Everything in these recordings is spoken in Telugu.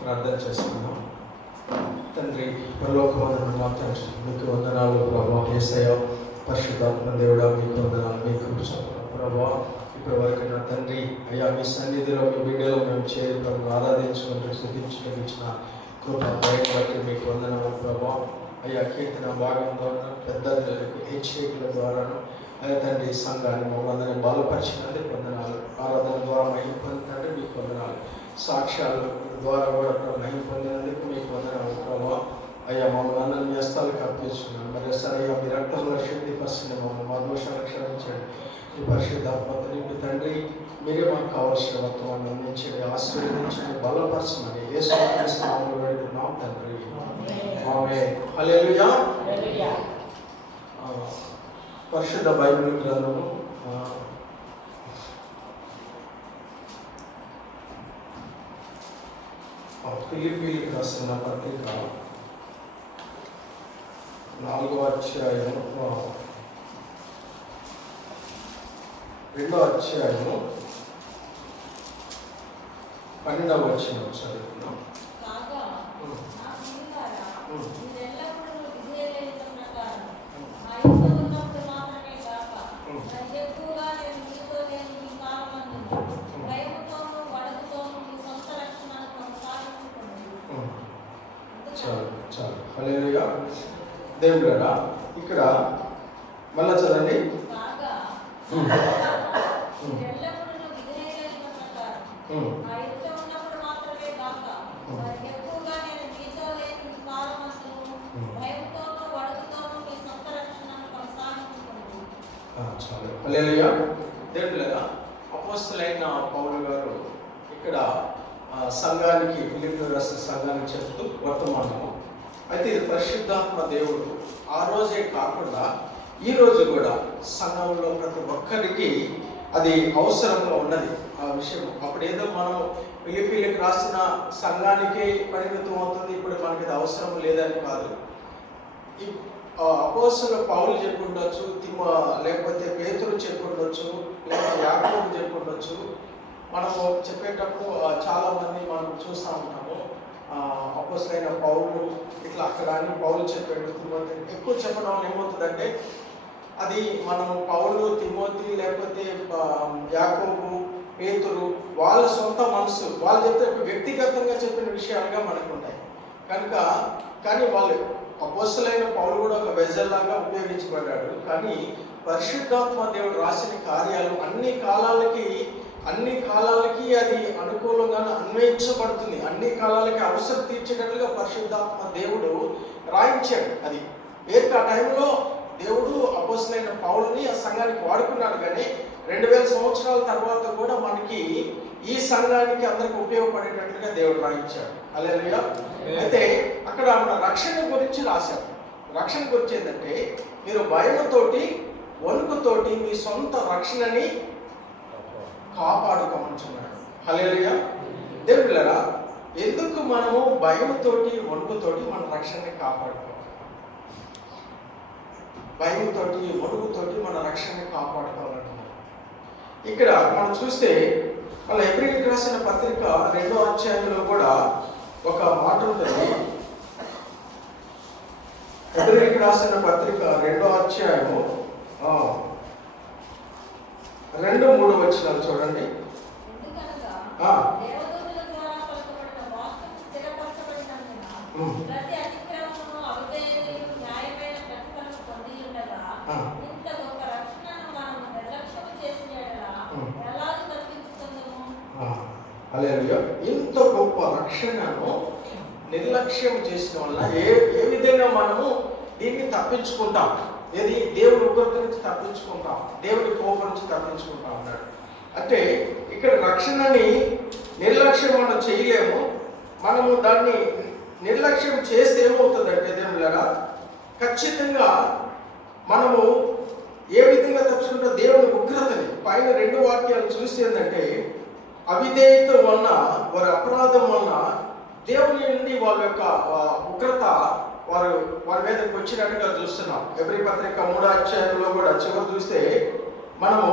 ప్రార్థన చేసుకుందాం. తండ్రి, పరలోకమందున్న మా తండ్రి, మీకు వందనాలు ప్రభా. యేసయ్య, పరిశుద్ధాత్మ దేవుడా, మీకు వందనాలు. మీకు ప్రభా, ఇప్పటి వరకు నా తండ్రి అయ్యా మీ సన్నిధిలో మీ వీడియోలో మేము చేరి ప్రభు ఆరాధించుకుంటూ స్థుతించడం ఇచ్చిన కృప దయని బట్టి మీకు వందనాలు ప్రభా. అయ్యా కీర్తన భాగంలో పెద్దలకు హెచ్చరికల ద్వారాను అయ్యా తండ్రి సంఘాన్ని మమ్మల్ని బలపరిచినందుకు వందనాలు. ఆరాధన ద్వారా మహిమ పొందినట్టు మీకు వందనాలు. సాక్ష్యాల ద్వారా కూడా మహిమ పొందినందుకు మీకు వందనాలు ప్రభా. అయ్యా మమ్మల్ని అందరినీ మీ హస్తాలకు అర్పించుకున్నాను. మరి సరే అయ్యా మీ రక్తంలో శక్తి పరుస్తుంది మమ్మల్ని మా దోషాలను క్షమించండి. ఈ పరిశుద్ధాత్మని ఇప్పుడు తండ్రి మీరే మాకు కావాల్సిన వర్తమాన్ని అందించండి, ఆశీర్వదించండి, బలపరచమని యేసు క్రీస్తు నామములో వేడుకుంటున్నాం తండ్రి. ఆమేన్. హల్లెలూయా. పరిశుద్ధ బైబిల్ గ్రంథము ఫిలిప్పీలకు రాసిన పత్రిక 4వ అధ్యాయము 2వ అధ్యాయము 12వ వచనం చదువుతున్నాం. చాలు. హల్లెలూయా. దేవుడా, ఇక్కడ మళ్ళా చదండి. చాలు. హల్లెలూయా. దేవుడా, అపోస్తలుడైన పౌలు గారు ఇక్కడ సంఘానికి, ఫిలిప్పీయులకు రాసిన సంఘానికి చెప్తూ వర్తమానము. అయితే ఇది పరిశుద్ధాత్మ దేవుడు ఆ రోజే కాకుండా ఈ రోజు కూడా సంఘంలో ప్రతి ఒక్కరికి అది అవసరంగా ఉన్నది ఆ విషయం. అప్పుడు ఏదో మనం ఫిలిప్పీయులకు రాసిన సంఘానికి పరిమితం అవుతుంది, ఇప్పుడు మనకి ఇది అవసరం లేదని కాదు. ఈ అపోస్తలుడు పౌలు చెప్పుండొచ్చు, లేకపోతే పేతురు చెప్పుండొచ్చు, లేకపోతే యాకోబు చెప్పుండొచ్చు. మనము చెప్పేటప్పుడు చాలామంది మనం చూస్తూ ఉంటాము, అపోస్తలుడైన పౌలు ఇట్లా అక్కడ అని పౌలు చెప్పాడు, తిమోతి ఎక్కువ చెప్పడం వల్ల ఏమవుతుందంటే అది మనము పౌలు, తిమోతి, లేకపోతే యాకోబు, పేతురు వాళ్ళ సొంత మనసు వాళ్ళు చెప్తే వ్యక్తిగతంగా చెప్పిన విషయాలుగా మనకు ఉంటాయి కనుక. కానీ వాళ్ళు అపోస్తలుడైన పౌలు కూడా ఒక వెజల్లాగా ఉపయోగించబడ్డాడు. కానీ పరిశుద్ధాత్మ దేవుడు రాసిన కార్యాలు అన్ని కాలాలకి అది అనుకూలంగానే అన్వయించబడుతుంది. అన్ని కాలాలకి అవసరం తీర్చేటట్లుగా పరిశుద్ధాత్మ దేవుడు రాయించాడు. అది ఏక ఆ టైంలో దేవుడు అపోస్తలుడైన పౌలుని ఆ సంఘానికి వాడుకున్నాడు. కానీ 2000 సంవత్సరాల తర్వాత కూడా మనకి ఈ సంఘానికి అందరికి ఉపయోగపడేటట్లుగా దేవుడు రాయించాడు. హల్లెలూయా. అయితే అక్కడ మన రక్షణ గురించి రాశాడు. రక్షణ గురించి ఏంటంటే మీరు భయముతోటి, వణుకుతోటి మీ సొంత రక్షణని కాపాడుకోమంటున్నాడు. హల్లెలూయా. దేవుళ్ళరా, ఎందుకు మనము భయముతోటి, వణుకుతోటి మన రక్షణని కాపాడుకోవాలి? భయముతోటి, వణుకుతోటి మన రక్షణని కాపాడుకోవాలంటున్నాడు. ఇక్కడ మనం చూస్తే వాళ్ళ హెబ్రీయులకు రాసిన పత్రిక 2వ అధ్యాయంలో కూడా ఒక మాట ఉంటుంది. హెబ్రీయులకు రాసిన పత్రిక 2వ అధ్యాయము 2-3 వచనాలు చూడండి. హల్లెలూయా. ఇంత గొప్ప రక్షణను నిర్లక్ష్యం చేసిన వల్ల ఏ విధంగా మనము దీన్ని తప్పించుకుంటాం? ఏది దేవుని ఉగ్రత నుంచి తప్పించుకుంటాం, దేవుని కోపం నుంచి తప్పించుకుంటాం అన్నాడు. అంటే ఇక్కడ రక్షణని నిర్లక్ష్యం మనం చేయలేము. మనము దాన్ని నిర్లక్ష్యం చేస్తే ఏమవుతుందంటే దేవుళ్ళగా ఖచ్చితంగా మనము ఏ విధంగా తప్పించుకుంటాం? దేవుని ఉగ్రతని పైన 2 వాక్యాలు చూసి ఏంటంటే అవిధేయత వలన, వారి అపరాధం వలన దేవుని నుండి వాళ్ళ యొక్క ఉగ్రత వారి మీదకి వచ్చినట్టుగా చూస్తున్నాం. ఎబ్రీ పత్రిక 3వ అధ్యాయంలో కూడా చివరి చూస్తే మనము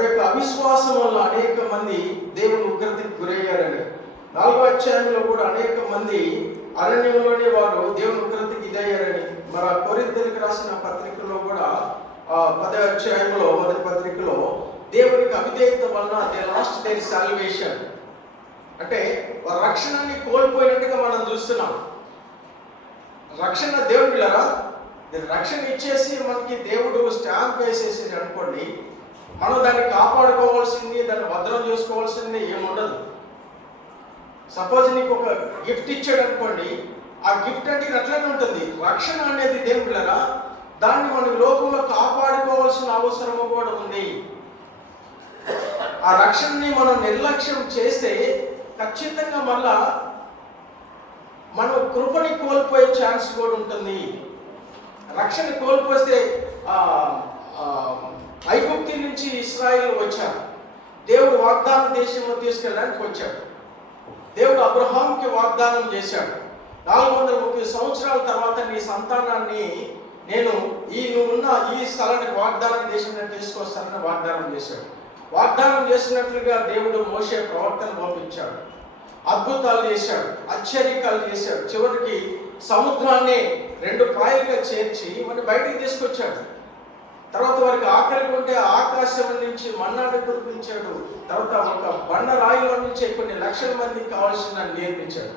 రేపు అవిశ్వాసం వల్ల అనేక మంది దేవుని ఉగ్రతకి గురయ్యారని. 4వ అధ్యాయంలో కూడా అనేక మంది అరణ్యంలోనే వారు దేవుని ఉగ్రతకి ఇదయ్యారని, మన కొరింథీయులకు రాసిన పత్రికలో కూడా 10వ అధ్యాయంలో మొదటి పత్రికలో దేవునికి అవిధేయత వలన దే లాస్ట్ దేర్ సాల్వేషన్, అంటే వారి రక్షణని కోల్పోయినట్టుగా మనం చూస్తున్నాం. రక్షణ దేవుడు పిల్లరా, రక్షణ ఇచ్చేసి మనకి దేవుడు స్టాంప్ వేసేసి అనుకోండి, మనం దాన్ని కాపాడుకోవాల్సింది, దాన్ని భద్రం చేసుకోవాల్సింది ఏముండదు. సపోజ్ నీకు ఒక గిఫ్ట్ ఇచ్చాడు అనుకోండి, ఆ గిఫ్ట్ అంటే అట్లనే ఉంటుంది. రక్షణ అనేది దేవుడు పిల్లరా, దాన్ని మన లోకంలో కాపాడుకోవాల్సిన అవసరము కూడా ఉంది. ఆ రక్షణని మనం నిర్లక్ష్యం చేస్తే ఖచ్చితంగా మళ్ళా మనం కృపని కోల్పోయే ఛాన్స్ కూడా ఉంటుంది. రక్షణ కోల్పోతే ఐగుప్తు నుంచి ఇశ్రాయేలు వచ్చారు, దేవుడు వాగ్దాన దేశంలో తీసుకెళ్ళడానికి వచ్చాడు. దేవుడు అబ్రహాంకి వాగ్దానం చేశాడు, 430 సంవత్సరాల తర్వాత నీ సంతానాన్ని నేను నువ్వున్న ఈ స్థలానికి వాగ్దాన దేశంలో తీసుకొస్తానని వాగ్దానం చేశాడు. వాగ్దానం చేసినట్లుగా దేవుడు మోషే ప్రవర్తన పంపించాడు, అద్భుతాలు చేశాడు, ఆశ్చర్యకాలు చేశాడు. చివరికి సముద్రాన్ని 2 పాయలుగా చేర్చి మరి బయటికి తీసుకొచ్చాడు. తర్వాత వారికి ఆకలి ఉంటే ఆకాశం నుంచి మన్నాడు కురిపించాడు. తర్వాత ఒక బండరాయిలో నుంచి కొన్ని లక్షల మందికి కావాల్సిన నేర్పించాడు.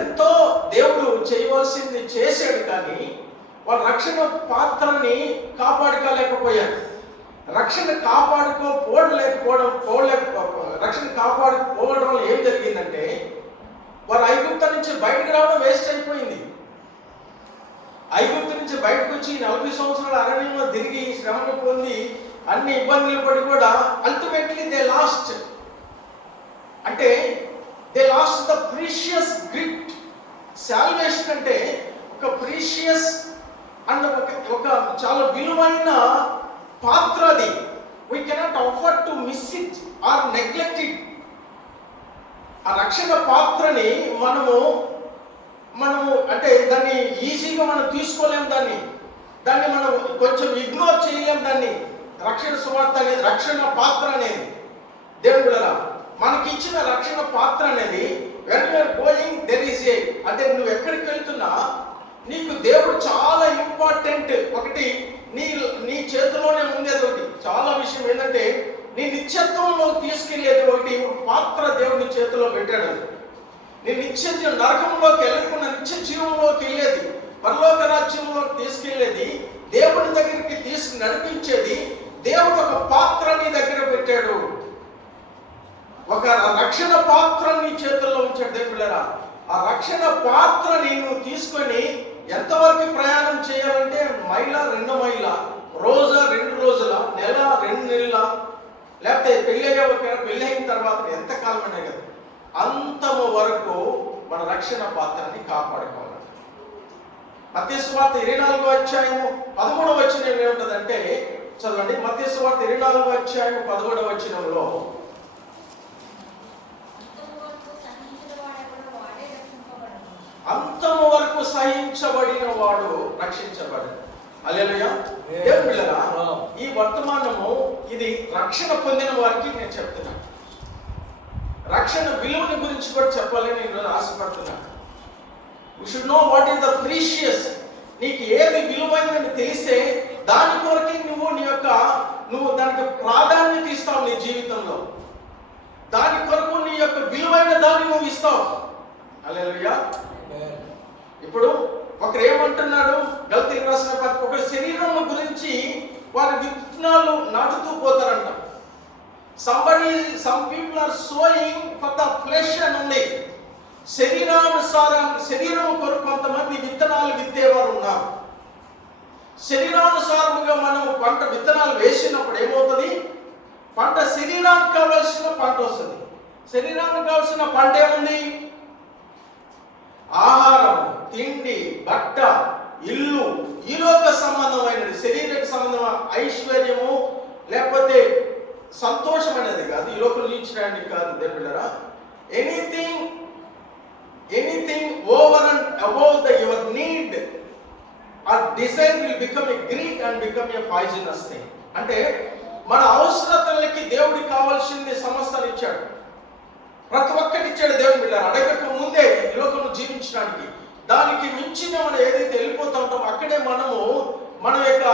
ఎంతో దేవుడు చేయవలసింది చేశాడు, కానీ వాళ్ళ రక్షణ పాత్రని కాపాడుకోలేకపోయాడు. రక్షణ రక్షణ కాపాడుకోవడం వల్ల ఏం జరిగిందంటే వారు ఐగుప్తు నుంచి బయటకు రావడం వేస్ట్ అయిపోయింది. ఐగుప్తు నుంచి బయటకు వచ్చి 40 సంవత్సరాల అరణ్యంలో తిరిగి శ్రమను పొంది అన్ని ఇబ్బందులు పడి కూడా అల్టిమేట్లీ దే లాస్ట్, అంటే they last the precious gift. Salvation అంటే ఒక ప్రీషియస్ అండ్ ఒక చాలా విలువైన పాత్ర. అది we cannot afford to miss it or neglect it. ఆ రక్షణ పాత్రని మనము అంటే దాన్ని ఈజీగా మనం తీసుకోలేం, దాన్ని మనం కొంచెం ఇగ్నోర్ చేయలేం. దాన్ని రక్షణ సువార్త అనేది, రక్షణ పాత్ర అనేది దేవుని బిడ్డలారా మనకి ఇచ్చిన రక్షణ పాత్ర అనేది when you are going there is a, అంటే నువ్వు ఎక్కడికి వెళ్తున్నా నీకు దేవుడు చాలా ఇంపార్టెంట్ ఒకటి నీ చేతిలోనే ఉండేది ఒకటి. చాలా విషయం ఏంటంటే నీ నిత్యత్వంలో తీసుకెళ్లేది ఒకటి పాత్ర దేవుడి చేతిలో పెట్టాడు. నీ నిత్య నరకంలోకి వెళ్ళకుండా నిత్య జీవంలోకి వెళ్ళేది, పరలోక రాజ్యంలోకి తీసుకెళ్లేది, దేవుని దగ్గరికి నడిపించేది దేవుడు ఒక పాత్ర నీ దగ్గర పెట్టాడు. ఒక రక్షణ పాత్ర నీ చేతుల్లో ఉంచాడు దేవుడు పిల్లరా. ఆ రక్షణ పాత్రని నువ్వు తీసుకొని ఎంతవరకు ప్రయాణం చేయాలంటే మైల 2 మైళ్ళ, రోజా 2 రోజుల, నెల 2 నెలల, లేకపోతే పెళ్ళైన తర్వాత ఎంత కాలం అనే కదా, అంతము వరకు మన రక్షణ పాత్రని కాపాడుకోవాలి. మత్తయి సువార్త 24వ అధ్యాయము 13వ వచనం ఏముంటుందంటే చదవండి. మత్తయి సువార్త 24వ అధ్యాయము 13వ వచనంలో అంతము వరకు సహించబడిన వాడు రక్షించబడు. హల్లెలూయా. దేవుని బిడ్డలారా, ఈ వర్తమానము ఇది రక్షణ పొందిన వారికి నేను చెప్తున్నాను. రక్షణ విలువని గురించి కూడా చెప్పాలని నేను ఆశపడుతున్నాను. We should know what is the precious. నీకు ఏది విలువైనది తెలిస్తే దాని కొరకే నువ్వు దానికి ప్రాధాన్యత ఇస్తావు నీ జీవితంలో. దాని కొరకు నీ యొక్క విలువైన దాన్ని నువ్వు ఇస్తావు. హల్లెలూయా. ఇప్పుడు ఒకరు ఏమంటున్నాడు, గలతీయులకు రాసిన పత్రిక, ఒక శరీరం గురించి వారి విత్తనాలు నాటుతూ పోతారంట. some people are sowing for the flesh అని ఉంది. శరీరం కొరకు కొంతమంది విత్తనాలు విత్తేవారు ఉన్నారు. శరీరానుసారముగా మనం పంట విత్తనాలు వేసినప్పుడు ఏమవుతుంది, పంట శరీరానికి కావాల్సిన పంట వస్తుంది. శరీరానికి కావాల్సిన పంట ఏముంది, ఆహారం, తిండి, బట్ట, ఇల్లు, ఈ లోక సంబంధమైనది. శరీరక సంబంధమైన ఐశ్వర్యము లేకపోతే సంతోషం అనేది కాదు, ఈ లోకం జీవించడానికి కాదు. దేవుళ్ళరా, anything over and above your need or desire will become a greed and become a poisonous thing. అంటే మన అవసరతలకి దేవుడికి కావాల్సింది సమస్తాలు ఇచ్చాడు. ప్రతి ఒక్కటి ఇచ్చాడు దేవుని బిడ్డ. అడగక ముందే ఈ లోకంలో జీవించడానికి. దానికి మించిన మనం ఏదైతే వెళ్ళిపోతూ ఉంటామో అక్కడే మన యొక్క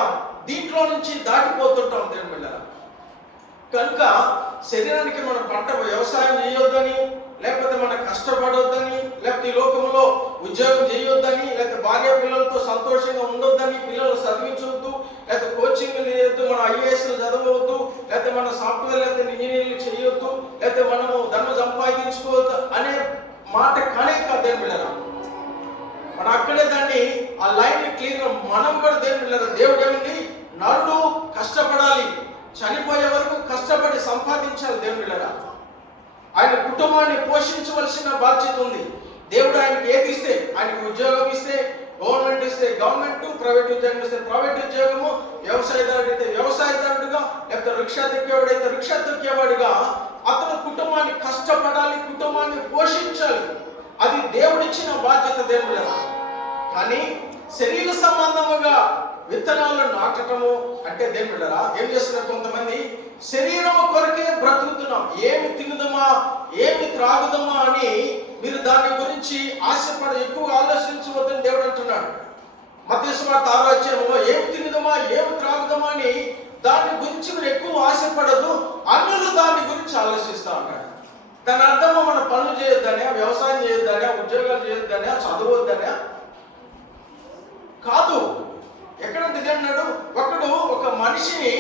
దీంట్లో నుంచి దాటిపోతుంటాం దేవుని బిడ్డ. కనుక శరీరానికి మనం పంట వ్యవసాయం చేయొద్దని, లేకపోతే మనం కష్టపడొద్దని, లేకపోతే ఈ లోకంలో ఉద్యోగం చేయొద్దని, లేకపోతే భార్య పిల్లలతో సంతోషంగా ఉండొద్దని, పిల్లలు చదివించవద్దు, లేకపోతే కోచింగ్ చేయొద్దు, మనం ఐఏఎస్లు చదవవద్దు, లేకపోతే మన సాఫ్ట్వేర్ లేకపోతే ఇంజనీరింగ్ చేయొద్దు, లేకపోతే మనము ధనం సంపాదించుకోవద్దు అనే మాట కానే కాదు దేవుని బిడ్డలారా. మనం అక్కడే దాన్ని ఆ లైన్ క్లియర్ మనం కూడా దేవుని బిడ్డలారా. దేవుడు ఏమిటి, నరుడు కష్టపడాలి, చనిపోయే వరకు కష్టపడి సంపాదించాలి దేవుని బిడ్డలారా. ఆయన కుటుంబాన్ని పోషించవలసిన బాధ్యత ఉంది. దేవుడు ఆయనకి ఏది ఇస్తే, ఆయనకు ఉద్యోగం ఇస్తే గవర్నమెంట్ ఇస్తే గవర్నమెంట్, ప్రైవేట్ ఉద్యోగం ఇస్తే ప్రైవేట్ ఉద్యోగము, వ్యవసాయదారుడు అయితే వ్యవసాయదారుడుగా, లేకపోతే రిక్షా తొక్కేవాడైతే రిక్షా తొక్కేవాడుగా అతను కుటుంబాన్ని కష్టపడాలి, కుటుంబాన్ని పోషించాలి. అది దేవుడిచ్చిన బాధ్యత దేవుడు. కానీ శరీర సంబంధముగా విత్తనాలను నాటటము అంటే దేవుడరా ఏం చేస్తున్నారు, కొంతమంది శరీరం కొరకే బ్రతుకుతున్నాం. ఏమి తినుదమా, ఏమి త్రాగుదమా అని మీరు దాని గురించి ఆశపడి ఎక్కువ ఆలోచించవద్దని దేవుడు అంటున్నాడు. మత్తయి సువార్త 6వ అధ్యాయంలో ఏమి తినుదమా, ఏమి త్రాగుదమా అని దాని గురించి మీరు ఎక్కువ ఆశపడదు, అన్యులు దాని గురించి ఆలోచిస్తూ ఉంటాడు. దాని అర్థము మన పనులు చేయొద్దనే, వ్యవసాయం చేయొద్దనే, ఉద్యోగాలు చేయొద్దనే, చదవద్దనే కాదు. ఎక్కడంటే అన్నాడు, ఒకడు ఒక మనిషిని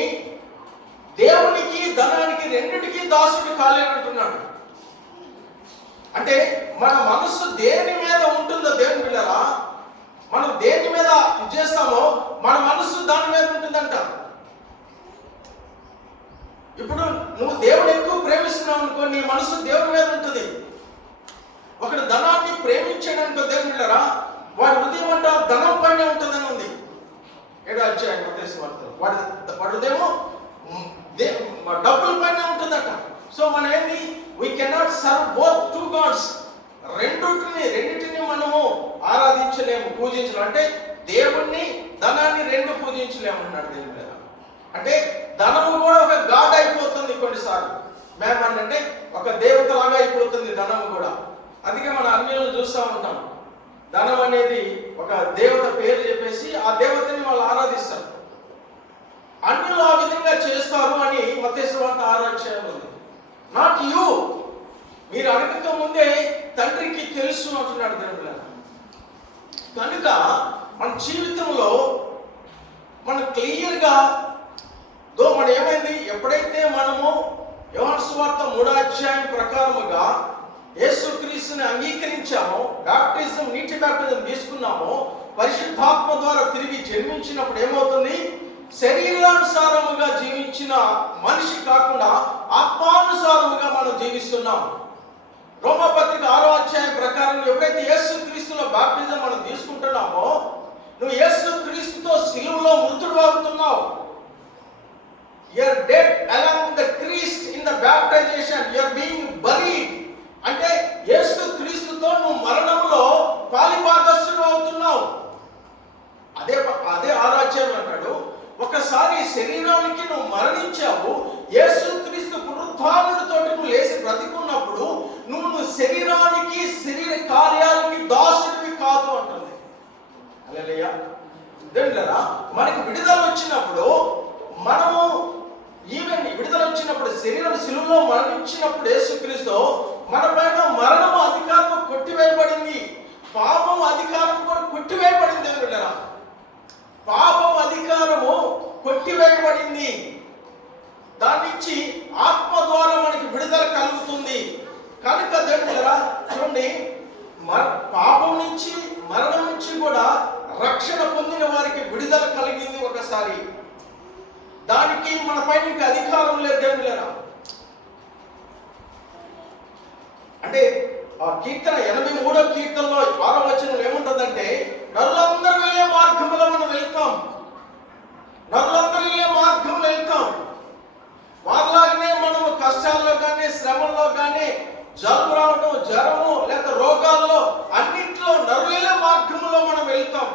దేవునికి ధనానికి రెండిటికి దాసుడు కాలేనంటున్నాడు. అంటే మన మనస్సు దేని మీద ఉంటుందో దేవుని పిల్లరా, మనం దేని మీద చేస్తామో మన మనస్సు దాని మీద ఉంటుందంట. ఇప్పుడు నువ్వు దేవుని ఎక్కువ ప్రేమిస్తున్నావు అనుకో, నీ మనసు దేవుని మీద ఉంటుంది. ఒకడు ధనాన్ని ప్రేమించాడనుకో దేవుని పిల్లరా, వాడి హృదయం అంట ధనం పైన ఉంటుందని ఉంది. 7వ అధ్యాయం మత్తయి సువార్తలో వాడి హృదయము డబ్బుల పైన ఉంటుందట. సో మనం ఏంది, we cannot serve both two gods. రెండింటిని మనము ఆరాధించలేము, పూజించలేము. అంటే దేవుణ్ణి ధనాన్ని రెండు పూజించలేము అన్నాడు దేవుని మీద. అంటే ధనము కూడా ఒక గాడ్ అయిపోతుంది కొన్నిసార్లు. మేమనంటే ఒక దేవతలాగా అయిపోతుంది ధనము కూడా. అందుకే మన అన్యులను చూస్తూ ఉంటాం. ధనం అనేది ఒక దేవత పేరు చెప్పేసి ఆ దేవతని వాళ్ళు ఆరాధిస్తారు. అన్యులు ఆ విధంగా చేస్తారు అని మత్తయి సువార్త 6వ అధ్యాయంలో ఉంది. నాట్ యూ, మీరు అడగక ముందే తండ్రికి తెలుసు అంటున్నాడు దేవుడు. కనుక మన జీవితంలో మనం క్లియర్గా మనం ఏమైంది, ఎప్పుడైతే మనము యోహాను సువార్త 3వ అధ్యాయం ప్రకారముగా యేసుక్రీస్తుని అంగీకరించామో, బాప్టిజం నీటి బాప్టిజం తీసుకున్నామో, పరిశుద్ధాత్మ ద్వారా తిరిగి జన్మించినప్పుడు ఏమవుతుంది, శరీరానుసారముగా జీవించిన మనిషి కాకుండా ఆత్మానుసారముగా మనం జీవిస్తున్నాం. రోమపత్రిక 6వ అధ్యాయం ప్రకారం ఎప్పుడైతే యేసుక్రీస్తులో బాప్టిజం మనం తీసుకుంటున్నామో, నువ్వు యేసుక్రీస్తుతో సిలువలో మృతుడు అవుతున్నావు. You are dead along with the Christ in the baptization. You are being buried. అంటే యేసుక్రీస్తుతో నువ్వు మరణంలో పాలిభాగస్థుడు అవుతున్నావు. అదే 6వ అధ్యాయంలో అన్నాడు, ఒకసారి శరీరానికి నువ్వు మరణించావు, యేసుక్రీస్తు పునరుత్థానుడితో నువ్వు లేచి బ్రతికున్నప్పుడు నువ్వు శరీరానికి శరీర కార్యాలకి దాసుడివి కాదు అంటుంది. హల్లెలూయా. దేవుడా, మనకి విడుదల వచ్చినప్పుడు, మనము విడుదల వచ్చినప్పుడు, శరీరం సిలువలో మరణించినప్పుడు యేసుక్రీస్తు మన పైన మరణము అధికారము కొట్టివేయబడింది, పాపం అధికారం కూడా కొట్టివేయబడింది. దేవుడా, పాపం అధికారము కొట్టివేయబడింది. దాని నుంచి ఆత్మ ద్వారా మనకి విడుదల కలుగుతుంది. కనుక దేవుడా చూడండి, పాపం నుంచి మరణం నుంచి కూడా రక్షణ పొందిన వారికి విడుదల కలిగింది ఒకసారి. దానికి మన పైన ఇంకా అధికారం లేదు దేవుడా. అంటే ఆ కీర్తన 83వ కీర్తనలో 6వ వచనంలో ఏముంటుందంటే, నరులందరూ వెళ్ళే మార్గంలో మనం వెళ్తాం, నరులందరూ వెళ్ళే మార్గంలో వెళ్తాం. వాళ్ళలాగానే మనము కష్టాల్లో కానీ, శ్రమల్లో కానీ, జలుబు రావడం, జ్వరము లేదా రోగాల్లో అన్నింటిలో నరులు వెళ్ళే మార్గంలో మనం వెళ్తాం.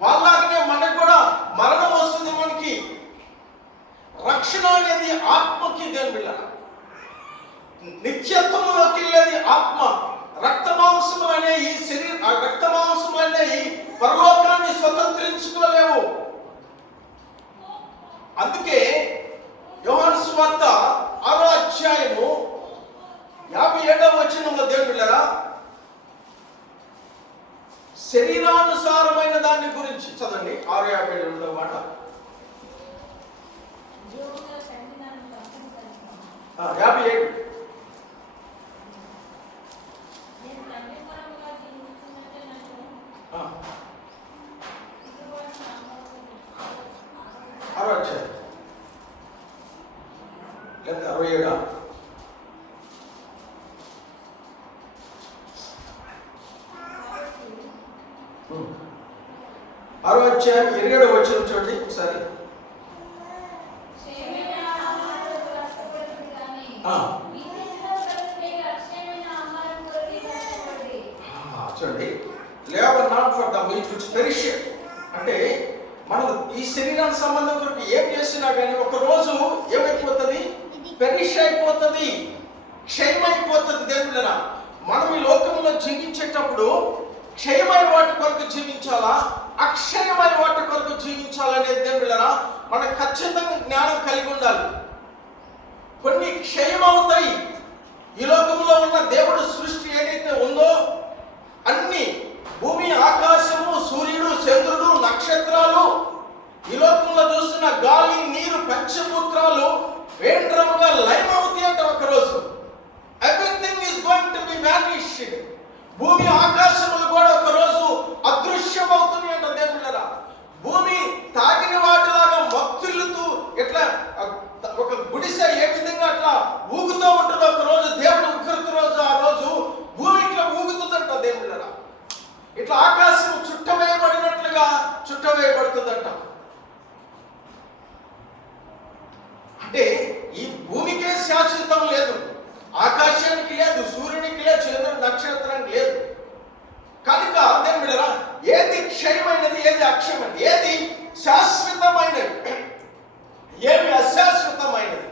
వాళ్ళలాగానే మనకు కూడా మరణం వస్తుంది. మనకి రక్షణ అనేది ఆత్మకి దేవుని బిడ్డ. నిత్యత్వంలోకి వెళ్ళేది ఆత్మ. రక్త మాంసములనే ఈ రక్త మాంసములనే ఈ పరలోకాన్ని స్వతంత్రించుకోలేవు. అందుకే యోహాను సువార్త 6వ అధ్యాయము 57వ వచనంలో దేవుని బిడ్డలారా, శరీరానుసారమైన దాని గురించి చదవండి. 6:57 మాట. 57. లేదా 67. 6వ అధ్యాయం 27వ వచనం చూడండి ఒకసారి. చూడండి, labour not for the meat which perishes. అంటే మనం ఈ శరీరానికి సంబంధం కొరకు ఏం చేసినా కానీ ఒక రోజు ఏమైపోతుంది? పెరిష్ అయిపోతుంది, క్షయమైపోతుంది. దేవుళ్ళరా, మనం ఈ లోకంలో జీవించేటప్పుడు క్షయమైన వాటి కొరకు జీవించాలా, అక్షయమైన వాటి కొరకు జీవించాలనేది దేవుళ్ళరా మనకు ఖచ్చితంగా జ్ఞానం కలిగి ఉండాలి. కొన్ని క్షయమవుతాయి. ఈ లోకంలో ఉన్న దేవుడు సృష్టి ఏదైతే ఉందో అన్ని, భూమి, ఆకాశము, సూర్యుడు, చంద్రుడు, నక్షత్రాలు, ఈ లోకంలో చూస్తున్న గాలి, నీరు, పంచభూతాలు వేంద్రముగా లైవ్ అవుతాయి అంటే ఒకరోజు. Everything is going to be vanished. భూమి, ఆకాశములు కూడా ఒకరోజు అదృశ్యమవుతుంది అంట దేవుళ్ళరా. భూమి తాగిన వాటిలాగా మత్తులుతూ ఎట్లా ఒక గుడిసె ఏ విధంగా అట్లా ఊగుతూ ఉంటుందో ఒక రోజు దేవుడు ఉగ్రత రోజు ఆ రోజు భూమి ఇట్లా ఊగుతుందంట దేవుళ్ళరా. ఇట్లా ఆకాశం చుట్టవేయబడినట్లుగా చుట్టవేయబడుతుందంట. అంటే ఈ భూమికే శాశ్వతం లేదు, ఆకాశానికి లేదు, సూర్యునికి లేదు, చంద్రుని నక్షత్రానికి లేదు. కనుక దేవుళ్ళరా, ఏది క్షయమైనది, ఏది అక్షయమైనది, ఏది శాశ్వతమైనది, ఏది అశాశ్వతమైనది.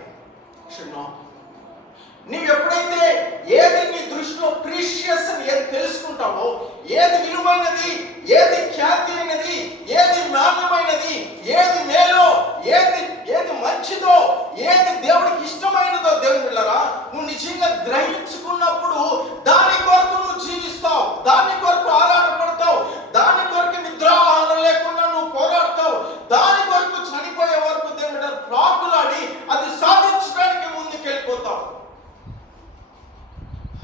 నీవు ఎప్పుడైతే ఏది నీ దృష్టిలో ప్రీషియస్ అని ఏది తెలుసుకుంటావో, ఏది విలువైనది, ఏది ఖ్యాతి అయినది, ఏది నాణ్యమైనది, ఏది మేలో, ఏది మంచిదో, ఏది దేవుడికి ఇష్టమైనదో దేవుని బిడ్డలారా నువ్వు నిజంగా గ్రహించుకున్నప్పుడు దాని కొరకు నువ్వు జీవిస్తావు, దాని కొరకు ఆరాటపడతావు, దాని కొరకు నిద్రాహారం లేకుండా నువ్వు పోరాడతావు, దాని కొరకు చనిపోయే వరకు దేవుని బిడ్డ ప్రాకులాడి అది సాధించడానికి ముందుకెళ్ళిపోతావు.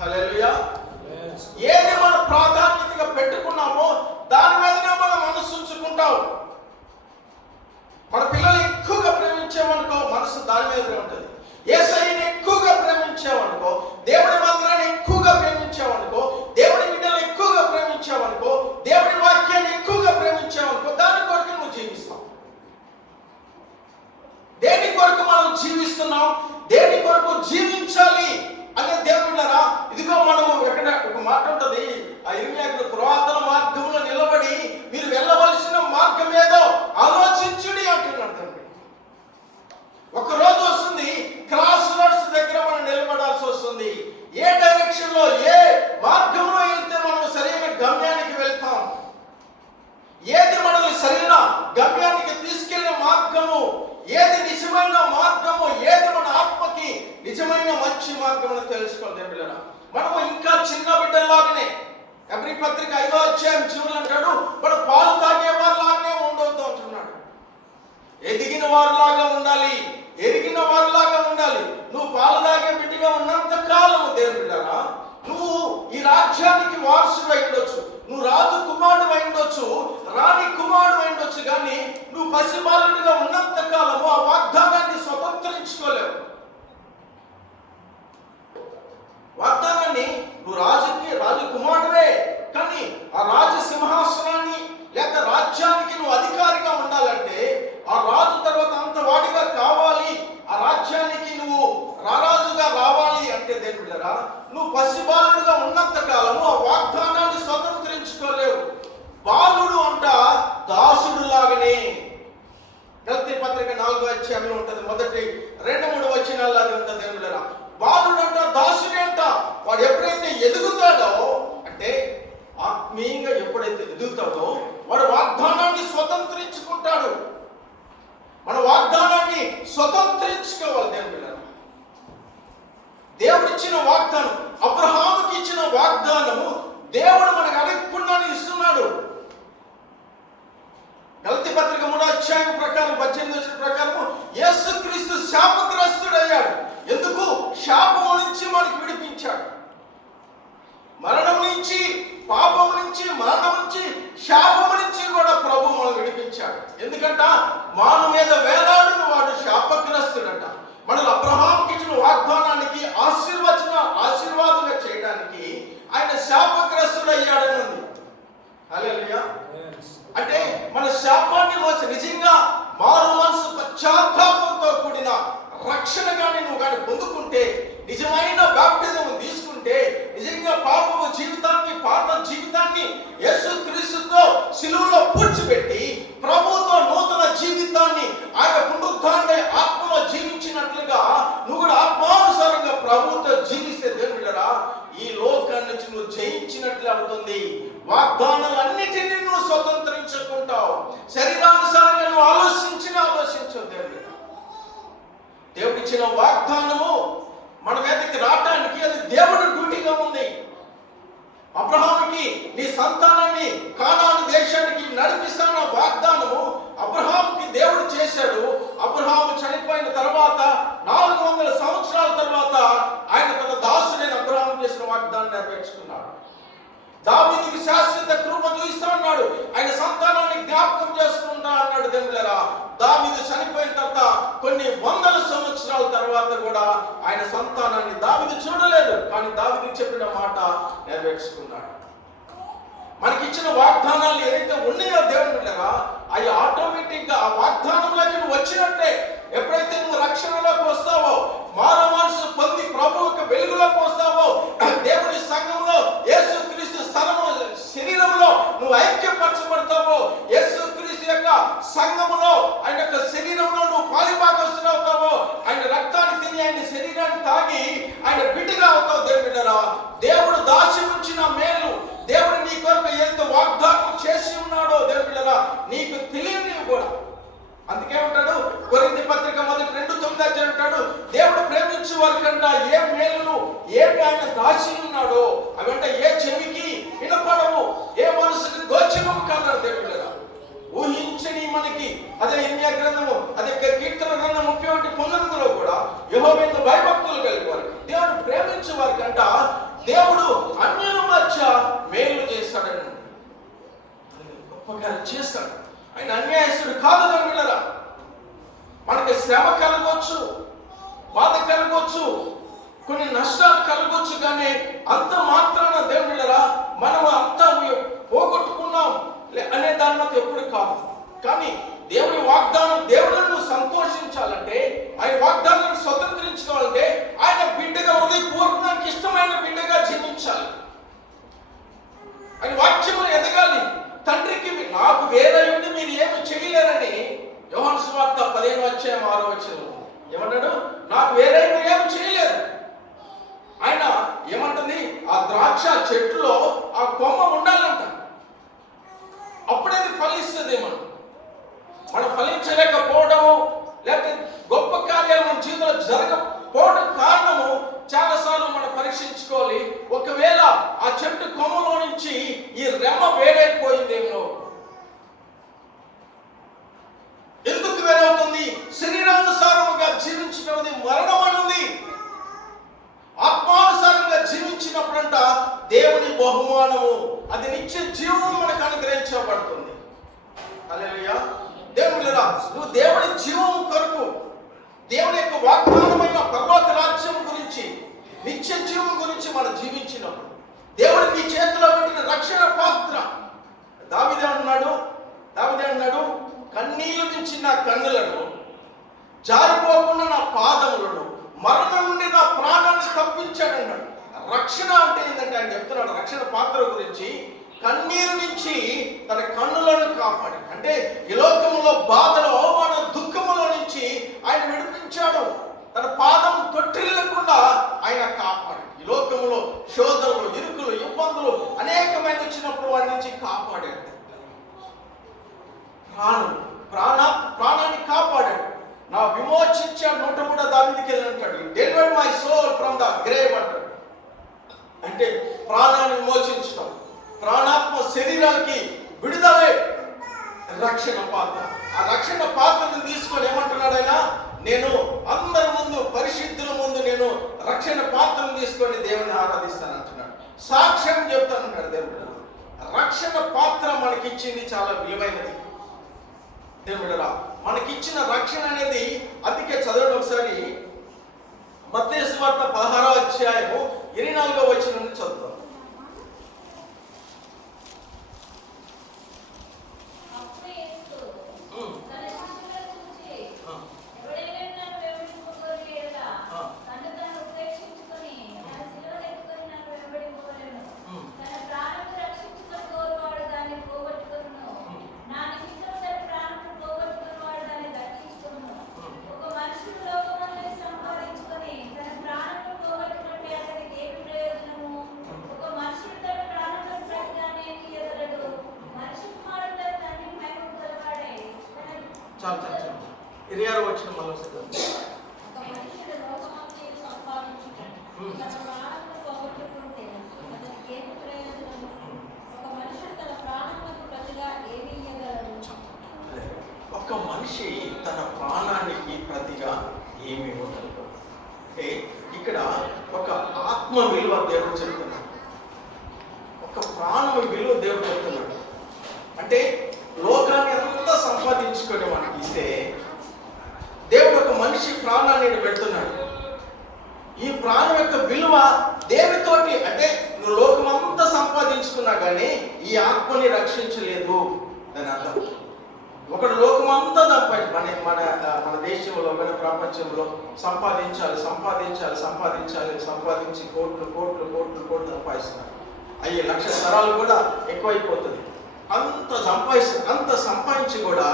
హల్లెలూయా. ఏది మనం ప్రాధాన్యతగా పెట్టుకున్నామో దాని మీదనే మనం మనసు ఉంచుకుంటాం. మన పిల్లలు ఎక్కువగా ప్రేమించామనుకో మనసు దాని మీదనే ఉంటుంది. యేసయ్యని ఎక్కువగా ప్రేమించామనుకో, దేవుడి మందిరాన్ని ఎక్కువగా ప్రేమించామనుకో, దేవుడి బిడ్డలు ఎక్కువగా ప్రేమించామనుకో, దేవుడి వాక్యాన్ని ఎక్కువగా ప్రేమించామనుకో, దాని కొరకు నువ్వు జీవిస్తావు. దేని కొరకు మనం జీవిస్తున్నాం, దేని కొరకు జీవించాలి అనే దేవుళ్ళరా. ఇదిగో మనము ఎక్కడ ఒక మాట ఉంటుంది, ఆ ఇర్మియాకు పురాతన మార్గంలో నిలబడి మీరు వెళ్ళవలసిన మార్గం ఏదో ఆలోచించుడి అంటున్నాడు తండ్రి. ఒక రోజు వస్తుంది, క్రాస్ రోడ్స్ దగ్గర మనం నిలబడాల్సి వస్తుంది. ఏ డైరెక్షన్ లో, ఏ మార్గంలో వెళ్తే మనం సరైన గమ్యానికి వెళ్తాం, ఏది మనల్ని సరైన గమ్యానికి తీసుకెళ్లే మార్గము, ఏది నిజమైన మార్గము, ఏది మన ఆత్మకి నిజమైన మంచి మార్గం అని తెలుసుకోవాలి పిల్లరా. మనము ఇంకా చిన్న బిడ్డల్లాగానే, ఎబ్రీ పత్రిక 5వ అధ్యాయం చివరి అంటాడు, మనం పాలు తాగేవారి లాగానే ఉండొద్దు అంటున్నాడు. ఎదిగిన వారిలాగా ఉండాలి, ఎరిగిన వారిలాగా ఉండాలి. నువ్వు పాలు తాగే బిడ్డగా ఉన్నంత కాలము దేవుని బిడ్డరా నువ్వు ఈ రాజ్యానికి వారసుడు అయి ఉండొచ్చు, నువ్వు రాజు కుమారుడు అయి ఉండొచ్చు, రాణి కుమారుడు అయి ఉండొచ్చు, కానీ నువ్వు పసిబాలుడిగా ఉన్నంత కాలము ఆ వాగ్దానాన్ని స్వతంత్రించుకోలేవు. వాగ్దానాన్ని నువ్వు రాజు కుమారుడే, కానీ ఆ రాజ సింహాసనాన్ని లేక రాజ్యానికి నువ్వు అధికారిగా ఉండాలంటే, ఆ రాజు తర్వాత అంత వాడిగా కావాలి, ఆ రాజ్యానికి నువ్వు రారాజుగా రావాలి అంటే దేవుడిరా నువ్వు పసిబాలుడుగా ఉన్నంత కాలము ఆ వాగ్దానాన్ని స్వతంత్రించుకోలేవు. బాలుడు అంట దాసుడు లాగానే. గలతీ పత్రిక 4వ అధ్యాయంలో ఉంటుంది, మొదటి 2-3 వచనాల్లో అది ఉంటుంది దేవుడిరా. బాలుడంట, దాసుడి అంట. వాడు ఎప్పుడైతే ఎదుగుతాడో, అంటే ఆత్మీయంగా ఎప్పుడైతే ఎదుగుతాడో వాడు వాగ్దానాన్ని స్వతంత్రించుకుంటాడు. మన వాగ్దానాన్ని స్వతంత్రించుకోవాలి. దేవుడిచ్చిన వాగ్దానం, అబ్రహాముకి ఇచ్చిన వాగ్దానము దేవుడు మనకు అడగకుండానే ఇస్తున్నాడు. గలతీ పత్రిక 3వ అధ్యాయం ప్రకారం 18 ప్రకారము యేసుక్రీస్తు శాపగ్రస్తుడయ్యాడు. ఎందుకు? శాపము నుంచి మనకు విడిపించాడు. మరణం నుంచి, పాపము నుంచి, మరణం నుంచి, శాపము నుంచి కూడా ప్రభు మనం విడిపించాడు. ఎందుకంట మాను మీద వేలాడిన వాడు శాపగ్రస్తుడట. మనల్ని అబ్రహాముకి ఇచ్చిన వాగ్దానానికి ఆశీర్వాదంగా చేయడానికి ఆయన శాపగ్రస్తుడయ్యాడని ఉంది. హల్లెలూయా. అంటే మన శాపాన్ని మోసి నిజంగా మారు మనసు పశ్చాత్తాపంతో కూడిన రక్షణ కానీ నువ్వు కానీ పొందుకుంటే, నిజమైన బాప్టిజం తీసుకుంటే, నిజంగా పాపము జీవితాన్ని, పాత జీవితాన్ని యేసుక్రీస్తుతో సిలువలో పూడ్చిపెట్టి ప్రభువుతో నూతన జీవితాన్ని ఆయన పునరుద్ధారణ ఆత్మలో జీవించినట్లుగా నువ్వు కూడా ఆత్మానుసారంగా ప్రభువుతో జీవిస్తే దేవుడా ఈ లోకాన్ని నుంచి నువ్వు జయించినట్లు అవుతుంది. వాగ్దానాలన్నిటినీ నువ్వు స్వతంత్రించుకుంటావు. శరీరానుసారంగా నువ్వు ఆలోచించవు. దేవుడిచ్చిన వాగ్దానము మన మీదకి రావడానికి అది దేవుడి డ్యూటీగా ఉంది. అబ్రహాముకి నీ సంతానాన్ని కానాను దేశానికి నడిపిస్తాన వాగ్దానము అబ్రహాముకి దేవుడు చేశాడు. అబ్రహాము చనిపోయిన తర్వాత 400 సంవత్సరాల తర్వాత ఆయన తన దాసుడైన అబ్రహాము చేసిన వాగ్దానం నెరవేర్చుకున్నాడు. దావీదుకి శాశ్వత కృప చూపిస్తా అన్నాడు. ఆయన సంతానాన్ని జ్ఞాపకం చేసుకుంటా అన్నాడు. దేవులరా, దావీదు చనిపోయిన తర్వాత కొన్ని 100 సంవత్సరాల తర్వాత కూడా ఆయన సంతానాన్ని దావీదు చూడలేదు, కానీ దావీదు చెప్పిన మాట నెరవేర్చుకున్నాడు. మనకిచ్చిన వాగ్దానాలు ఏదైతే ఉన్నాయో దేవుళ్ళరా, అవి ఆటోమేటిక్గా ఆ వాగ్దానంలోకి నువ్వు వచ్చినట్టే. ఎప్పుడైతే నువ్వు రక్షణలోకి వస్తావో, మానవ మనసు పొంది ప్రభు యొక్క వెలుగులోకి వస్తావో, దేవుని సంఘంలో యేసుక్రీస్తు శరీరంలో నువ్వు ఐక్యపరచబడతావో, యేసుక్రీస్తు యొక్క సంఘములో ఆయన యొక్క శరీరంలో నువ్వు పాలిభాగస్తుడవుతావో, ఆయన రక్తాన్ని తిని ఆయన శరీరాన్ని తాగి ఆయన బిడ్డగా అవుతావు. దేవుడరా, దేవుడు దాచి ఉంచిన మేలు, దేవుడు నీ కొరకు ఏదైతే వాగ్దానం చేసి ఉన్నాడో దేవుడరా నీకు తెలియని కూడా. అందుకే ఉంటాడు కొరింథీ పత్రిక 1:2-9 అంటాడు, దేవుడు ప్రేమించే వారికంట ఏ మేలును ఏమి ఆయన దాచి ఉన్నాడో అవంట ఏ చెవికి వినపడవు, ఏ మనసుకి గోచరము కాదు. దేవుడరా ఊహించని మనకి అదే ఇర్మీయా గ్రంథము, అదే కీర్తన గ్రంథం 31:9లో కూడా యెహోవా యందు భయభక్తులు కలిగివారు దేవుడు ప్రేమించే వారికంట దేవుడు అన్యుల మధ్య మేలు చేస్తాడని గొప్పగా చేస్తాడు. ఆయన అన్యాయస్తుడు కాదు. దేవుళ్ళరా, మనకి శ్రమ కలగవచ్చు, బాధ కలగవచ్చు, కొన్ని నష్టాలు కలగవచ్చు, కానీ అంత మాత్రాన దేవుళ్ళరా మనం అంతా పోగొట్టుకున్నాం అనే దాని మీద ఎప్పుడు కాదు. కానీ దేవుని వాగ్దానం, దేవుళ్ళను సంతోషించాలంటే, ఆయన వాగ్దానాన్ని స్వతంత్రించుకోవాలంటే ఆయన బిడ్డగా హృదయపూర్వకానికి ఇష్టమైన బిడ్డగా జీవించాలి. ఆయన వాక్యంలో ఎదగాలి. తండ్రికి నాకు వేరే ఉండి మీరు ఏమి చేయలేరని యోహాను సువార్త 15:6 ఏమన్నాడు? నాకు వేరే మీరు ఏమి చేయలేరు. ఆయన ఏమంటుంది? ఆ ద్రాక్ష చెట్టులో ఆ కొమ్మ ఉండాలంట, అప్పుడేది ఫలిస్తుంది. మనం ఫలించలేకపోవడము లేకపోతే గొప్ప కార్యాలు మన జీవితంలో జరగకపోవడం కారణము చాలాసార్లు మనం పరీక్షించుకోవాలి. ఒకవేళ ఆ చెట్టు కొమ్మలో నుంచి ఈ రెమ్మ వేడైపోయిందేమో. ఎందుకు వేరవుతుంది? శరీరానుసారముగా జీవించడం మరణం అనేది. ఆత్మానుసారంగా జీవించినప్పుడంట దేవుని బహుమానము, అది నిత్య జీవము మనకు అనుగ్రహించబడుతుంది. హల్లెలూయా. దేవుళ్ళరా, నువ్వు దేవుని జీవము కొరకు, దేవుని యొక్క వాగ్దానమైన పరలోక రాజ్యం గురించి, నిత్య జీవం గురించి మనం జీవించినప్పుడు దేవుడు నీ చేతిలో పెట్టిన రక్షణ పాత్ర. దావీదే అన్నాడు కన్నీళ్ల నుంచి నా కన్నులను, జారిపోకుండా నా పాదములను, మరణం నుండి నా ప్రాణాన్ని తప్పించాడన్నాడు. రక్షణ అంటే ఏంటంటే ఆయన చెప్తున్నాడు రక్షణ పాత్ర గురించి, కన్నీరు నుంచి తన కన్నులను కాపాడి, అంటే ఈ లోకంలో బాధలో అవమాన దుఃఖములో నుంచి ఆయన విడిపించాడు. తన పాదం తొట్టిల్లకుండా ఆయన కాపాడు. ఈ లోకంలో శోధనలు, ఇరుకులు, ఇబ్బందులు అనేకమైన వచ్చినప్పుడు వాడి నుంచి కాపాడాడు. ప్రాణాన్ని కాపాడాడు. నా విమోచించాడు. 103 దావీదుకి అంటాడు, delivered my soul from the grave అంటాడు. అంటే ప్రాణాన్ని విమోచించడం, ప్రాణాత్మ శరీరానికి విడుదలే రక్షణ పాత్ర. ఆ రక్షణ పాత్రను తీసుకొని ఏమంటున్నాడు ఆయన, నేను అందరి ముందు, పరిశుద్ధుల ముందు నేను రక్షణ పాత్రను తీసుకొని దేవుని ఆరాధిస్తాను అంటున్నాడు. సాక్ష్యం చెప్తానన్నాడు దేవుడు. రక్షణ పాత్ర మనకిచ్చింది చాలా విలువైనది. దేవుడరా, మనకిచ్చిన రక్షణ అనేది, అందుకే చదవండి ఒకసారి మత్తయి సువార్త 16వ అధ్యాయము 24వ వచనం నుంచి చదువుతాం. చాలు 26వ వచనం మళ్ళీ వస్తుంది. ఒక మనిషి తన ప్రాణానికి ప్రతిగా ఏమి ఇవ్వగలడు అంటే, ఇక్కడ ఒక ఆత్మ విలువ దేవుడు చెప్తున్నాడు, ఒక ప్రాణం విలువ దేవుడు చెప్తున్నాడు. అంటే లోకాన్ని అంతా సంపాదించుకొని మనకి ఇస్తే దేవుడు ఒక మనిషి ప్రాణాన్ని పెడుతున్నాడు. ఈ ప్రాణం యొక్క విలువ దేనితోటి అంటే, నువ్వు లోకమంతా సంపాదించుకున్నా కానీ ఈ ఆత్మని రక్షించలేదు దాని అర్థం. ఒకడు లోకమంతా మన మన మన దేశంలో, మన ప్రపంచంలో సంపాదించి కోట్లు సంపాదిస్తున్నారు. అయ్యే 1,00,000 తరాలు కూడా ఎక్కువైపోతుంది. అంత సంపాదించి కూడా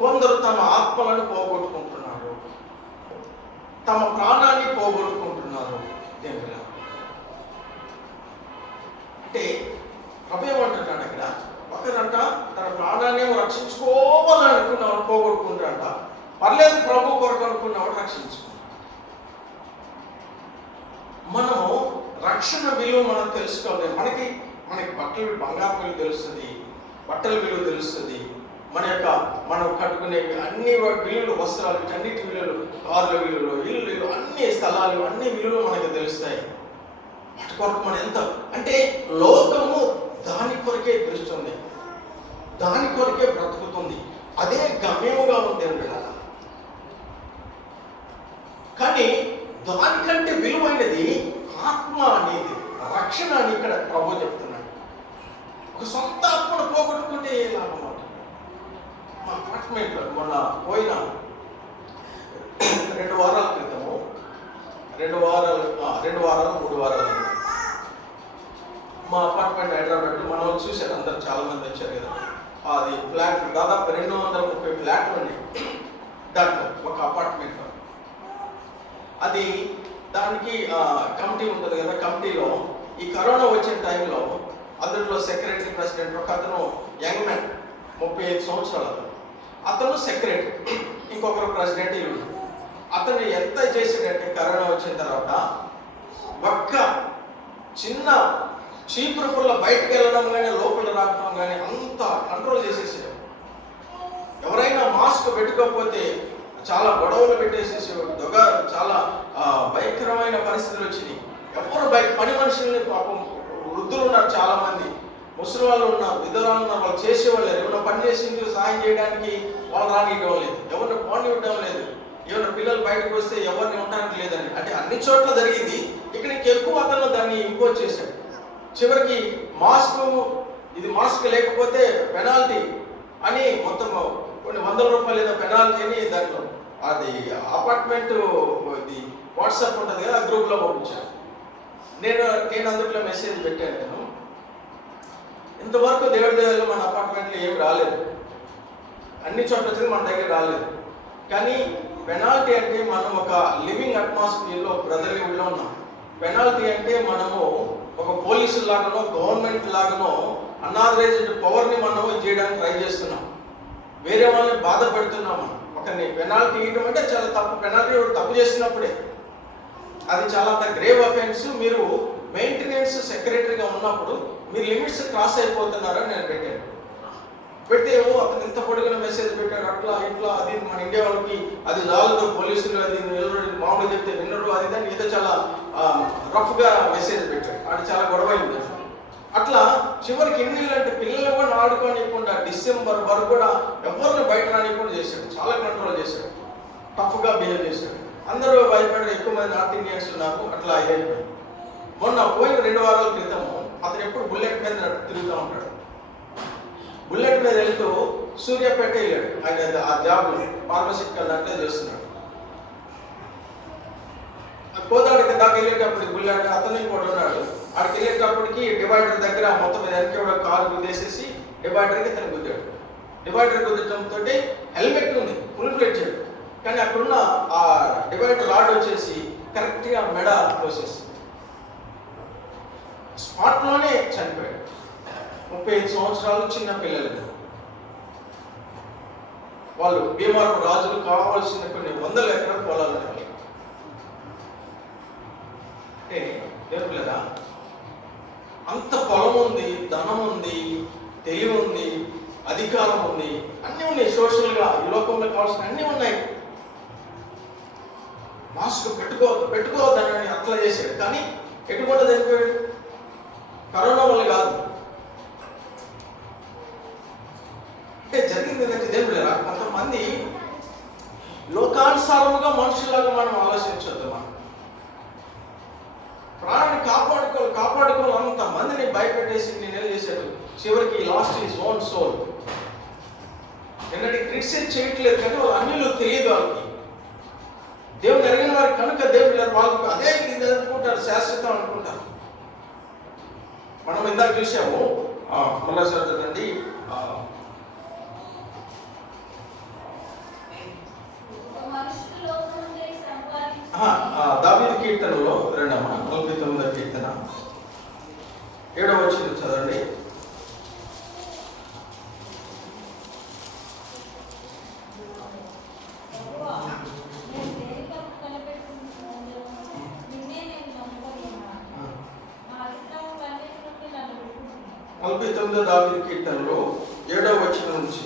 కొందరు తమ ఆత్మలను పోగొట్టుకుంటున్నారు, తమ ప్రాణాన్ని పోగొట్టుకుంటున్నారు. దేవుడా, అంటే ప్రభు ఏమంటున్నాడు అక్కడ, ఒకరంట తన ప్రాణాన్ని రక్షించుకోవాలని అనుకున్నవాడు పోగొట్టుకుంటాడంట. పర్లేదు ప్రభు కొరకు అనుకున్నవాడు రక్షించుకో. మనము రక్షణ విలువ మనం తెలుసుకోవాలి. మనకి బట్టలు, బంగారు విలువ తెలుస్తుంది, బట్టల విలువ తెలుస్తుంది, మనం కట్టుకునే అన్ని విలువలు, వస్త్రాలు, వీటన్నిటి విలువలు, కార్ల విలువలు, ఇల్లు, అన్ని స్థలాలు, అన్ని విలువలు మనకు తెలుస్తాయి. వాటి కొరకు మనం ఎంత అంటే, లోకము దాని కొరకే దృష్టి, దాని కొరకే బ్రతుకుతుంది, అదే గమ్యముగా ఉంది అంటాడు. కానీ దానికంటే విలువైనది ఆత్మ అనేది, రక్షణ అని ఇక్కడ ప్రభు చెప్తున్నాడు. ఒక సొంత ఆత్మను పోగొట్టుకుంటే ఏ లాభం? మా అపార్ట్మెంట్లో మొన్న పోయిన 2 వారాల క్రితము, 3 వారాలు మా అపార్ట్మెంట్ హైదరాబాద్లో మనం చూశారు, అందరు చాలా మంది వచ్చారు కదా. అది ఫ్లాట్లు దాదాపు 230 ఫ్లాట్లు ఉన్నాయి దాంట్లో, ఒక అపార్ట్మెంట్లో. అది దానికి కమిటీ ఉంటుంది కదా. కమిటీలో ఈ కరోనా వచ్చిన టైంలో అందులో సెక్రటరీ, ప్రెసిడెంట్, ఒక అతను యంగ్ మ్యాన్, 35 సంవత్సరాలు అతను సెక్రటరీ, ఇంకొకరు ప్రెసిడెంట్. ఇల్లు అతను ఎంత చేసాడంటే, కరోనా వచ్చిన తర్వాత ఒక్క చిన్న చీపురు పుల్ల బయటకు వెళ్ళడం కానీ, లోపల రావడం కానీ అంత కంట్రోల్ చేసేసాడు. ఎవరైనా మాస్క్ పెట్టుకోకపోతే చాలా గొడవలు పెట్టేసేసేవాడు. చాలా భయంకరమైన పరిస్థితులు వచ్చినాయి. ఎవరు పని మనుషుల్ని, పాపం వృద్ధులు ఉన్నారు, చాలా మంది ముసలి వాళ్ళు ఉన్నారు, విధురాలు ఉన్నారు, వాళ్ళు చేసేవాళ్ళు లేదు. ఎవరైనా పని చేసి సహాయం చేయడానికి వాళ్ళు రానివ్వడం లేదు, ఎవరిని పోనివ్వడం లేదు. ఏమైనా పిల్లలు బయటకు వస్తే ఎవరిని ఉండడానికి లేదండి. అంటే అన్ని చోట్ల జరిగింది. ఇక్కడ ఎక్కువ అతను దాన్ని ఇంపోజ్ చేశాడు. చివరికి మాస్క్ లేకపోతే పెనాల్టీ అని మొత్తం కొన్ని ₹100 ఏదో పెనాల్టీ అని దాంట్లో అది అపార్ట్మెంట్ ఇది వాట్సాప్ ఉంటుంది కదా, గ్రూప్లో పంపించాను. నేను అందుట్లో మెసేజ్ పెట్టాను. నేను ఇంతవరకు దేవుడి దగ్గర మన అపార్ట్మెంట్లో ఏం రాలేదు, అన్ని చోట్ల వచ్చింది, మన దగ్గర రాలేదు. కానీ పెనాల్టీ అంటే మనం ఒక లివింగ్ అట్మాస్ఫియర్లో బ్రదర్లీ ఉల్లో ఉన్నాం. పెనాల్టీ అంటే మనము ఒక పోలీసు లాగానో గవర్నమెంట్ లాగానో అన్ఆథరైజ్డ్ పవర్ని మనం చేయడానికి ట్రై చేస్తున్నాం. వేరే వాళ్ళని బాధ పెడుతున్నాం. మనం ఒకరిని పెనాల్టీ ఇవ్వడం అంటే చాలా తప్పు. పెనాల్టీ తప్పు చేసినప్పుడే అది చాలా అంత గ్రేవ్ అఫెన్స్. మీరు మెయింటెనెన్స్ సెక్రటరీగా ఉన్నప్పుడు మీరు లిమిట్స్ క్రాస్ అయిపోతున్నారని నేను పెట్టాను. పెడితే అతను ఇంత పొడిగిన మెసేజ్ పెట్టాడు, అట్లా ఇట్లా అది మన ఇండియా వాళ్ళకి అది రాలేదు, పోలీసులు అది మామూలుగా చెప్తే విన్నరు, అది దాన్ని ఏదో చాలా రఫ్గా మెసేజ్ పెట్టాడు. అది చాలా గొడవైంది. అట్లా చివరికి ఎన్నిళ్ళు అంటే పిల్లలు కూడా ఆడుకోనివ్వకుండా డిసెంబర్ వరకు కూడా ఎవరిని బయట రానివ్వకుండా చేశాడు. చాలా కంట్రోల్ చేశాడు, టఫ్గా బిహేవ్ చేశాడు. అందరూ భయపడారు. ఎక్కువ మంది నార్త్ ఇండియన్స్ ఉన్నారు. అట్లా ఇదైపోయింది. మొన్న పోయిన 2 వారాల క్రితము అతను ఎప్పుడు బుల్లెట్ మీద తిరుగుతూ ఉంటాడు. బుల్లెట్ మీద వెళ్తూ సూర్యాపేట వెళ్ళాడు. ఆయన ఆ జాబ్లో ఫార్మసిటికల్ అట్లే చేస్తున్నాడు. కోదాడికి దాకా వెళ్ళేటప్పటికి బుల్లెట్ అతను ఇంకోటి ఉన్నాడు. అక్కడికి వెళ్ళేటప్పటికి డివైడర్ దగ్గర మొత్తం వెనక కారు గుద్దేసేసి డివైడర్కి ఇతను గుద్దాడు. డివైడర్ గుద్దటంతో హెల్మెట్ ఉంది, ఫుల్ ఫ్లెడ్జెడ్, కానీ అక్కడున్న ఆ డివైడర్ రాడ్ వచ్చేసి కరెక్ట్గా మెడ కోసేసి స్పాట్లోనే చనిపోయాడు. 35 సంవత్సరాలు చిన్న పిల్లలు. వాళ్ళు భీమవరం రాజులు కావాల్సిన కొన్ని 100 ఎకరాల పొలాలు ఉన్నాయి. అంటే దేవుళ్ళదా అంత పొలం ఉంది, ధనం ఉంది, తెలివి ఉంది, అధికారం ఉంది, అన్నీ ఉన్నాయి. సోషల్గా ఈ లోకంలో కావాల్సిన అన్నీ ఉన్నాయి. మాస్క్ పెట్టుకోవద్దని అట్లా చేశాడు. కానీ ఎటుకుండా చనిపోయాడు. కరోనా వల్ల కాదు. అంటే జరిగింది ఏంటంటే దేవుళ్ళరా కొంతమంది లోకానుసారముగా మనుషులాగా మనం ఆలోచించొద్దు. మనం ప్రాణాన్ని కాపాడుకోవాలి అంతమందిని భయపెట్టేసి నేను చేశాడు. చివరికి లాస్ట్ ఈజ్ ఓన్ సోల్. ఎందుకంటే క్రిటిసైజ్ చేయట్లేదు, కానీ వాళ్ళు అన్యులు తెలియదు. వాళ్ళకి దేవుని ఎరిగిన వారికి కనుక దేవుడు వాళ్ళకి అదే ఇది అనుకుంటారు, శాశ్వతం అనుకుంటారు. మనం ఇందాక చూసాము మళ్ళా చదువుతుందండి. దావీదు కీర్తనలో 49వ కీర్తన 7వ వచనం చదవండి. దావీదు కీర్తనలో 7వ వచనం నుంచి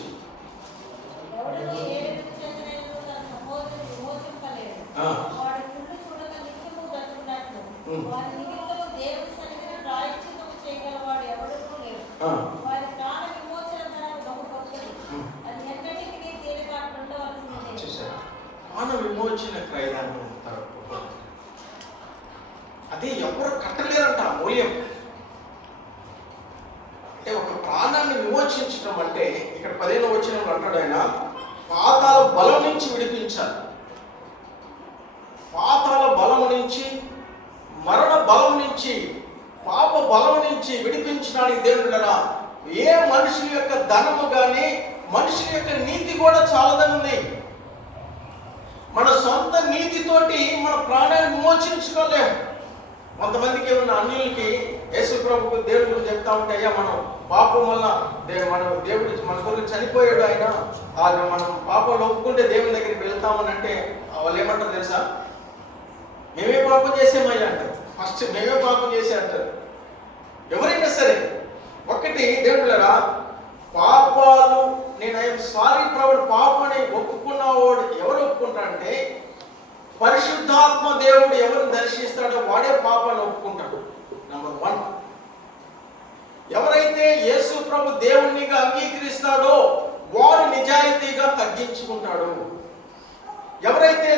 ప్రాణ విమోచన క్రయాన్ని ఉంటారు. అది ఎవరు కట్టలేరంట మూల్యం. అంటే ఒక ప్రాణాన్ని విమోచించడం అంటే ఇక్కడ 15వ వచనంలో అంటాడు ఆయన, పాతాళ బలం నుంచి విడిపించాలి. పాతాళ బలం నుంచి, మరణ బలం నుంచి, పాప బలం నుంచి విడిపించడానికి దేవుడురా ఏ మనుషుల యొక్క ధనము కానీ మనుషుల యొక్క నీతి కూడా చాలదనుంది. మన సొంత నీతితోటి మన ప్రాణాన్ని విమోచించుకోలేము. కొంతమందికి ఏమన్నా అన్యులకి యేసు ప్రభుకు దేవుడి గురించి చెప్తా ఉంటే, అయ్యా మనం పాపం వల్ల దేవుడు మన గురించి చనిపోయాడు, ఆయన మనం పాపంలో ఒప్పుకుంటే దేవుని దగ్గరికి వెళ్తామని అంటే వాళ్ళు ఏమంటారు తెలుసా? మేమే పాపం చేసామయ్యా అంటారు. ఫస్ట్ మేమే పాపం చేసే అంటారు. ఎవరైనా సరే ఒక్కటి దేవుళ్ళరా, పాపాలు నేను ఐఎమ్ సారీ ప్రభుడు పాపని ఒప్పుకున్నవాడు ఎవరు ఒప్పుకుంటాడంటే, పరిశుద్ధాత్మ దేవుడు ఎవరు దర్శిస్తాడో వాడే పాపాన్ని ఒప్పుకుంటాడు. నెంబర్ 1. ఎవరైతే యేసు ప్రభు దేవునిగా అంగీకరిస్తాడో వాడు నిజాయితీగా తగ్గించుకుంటాడు. ఎవరైతే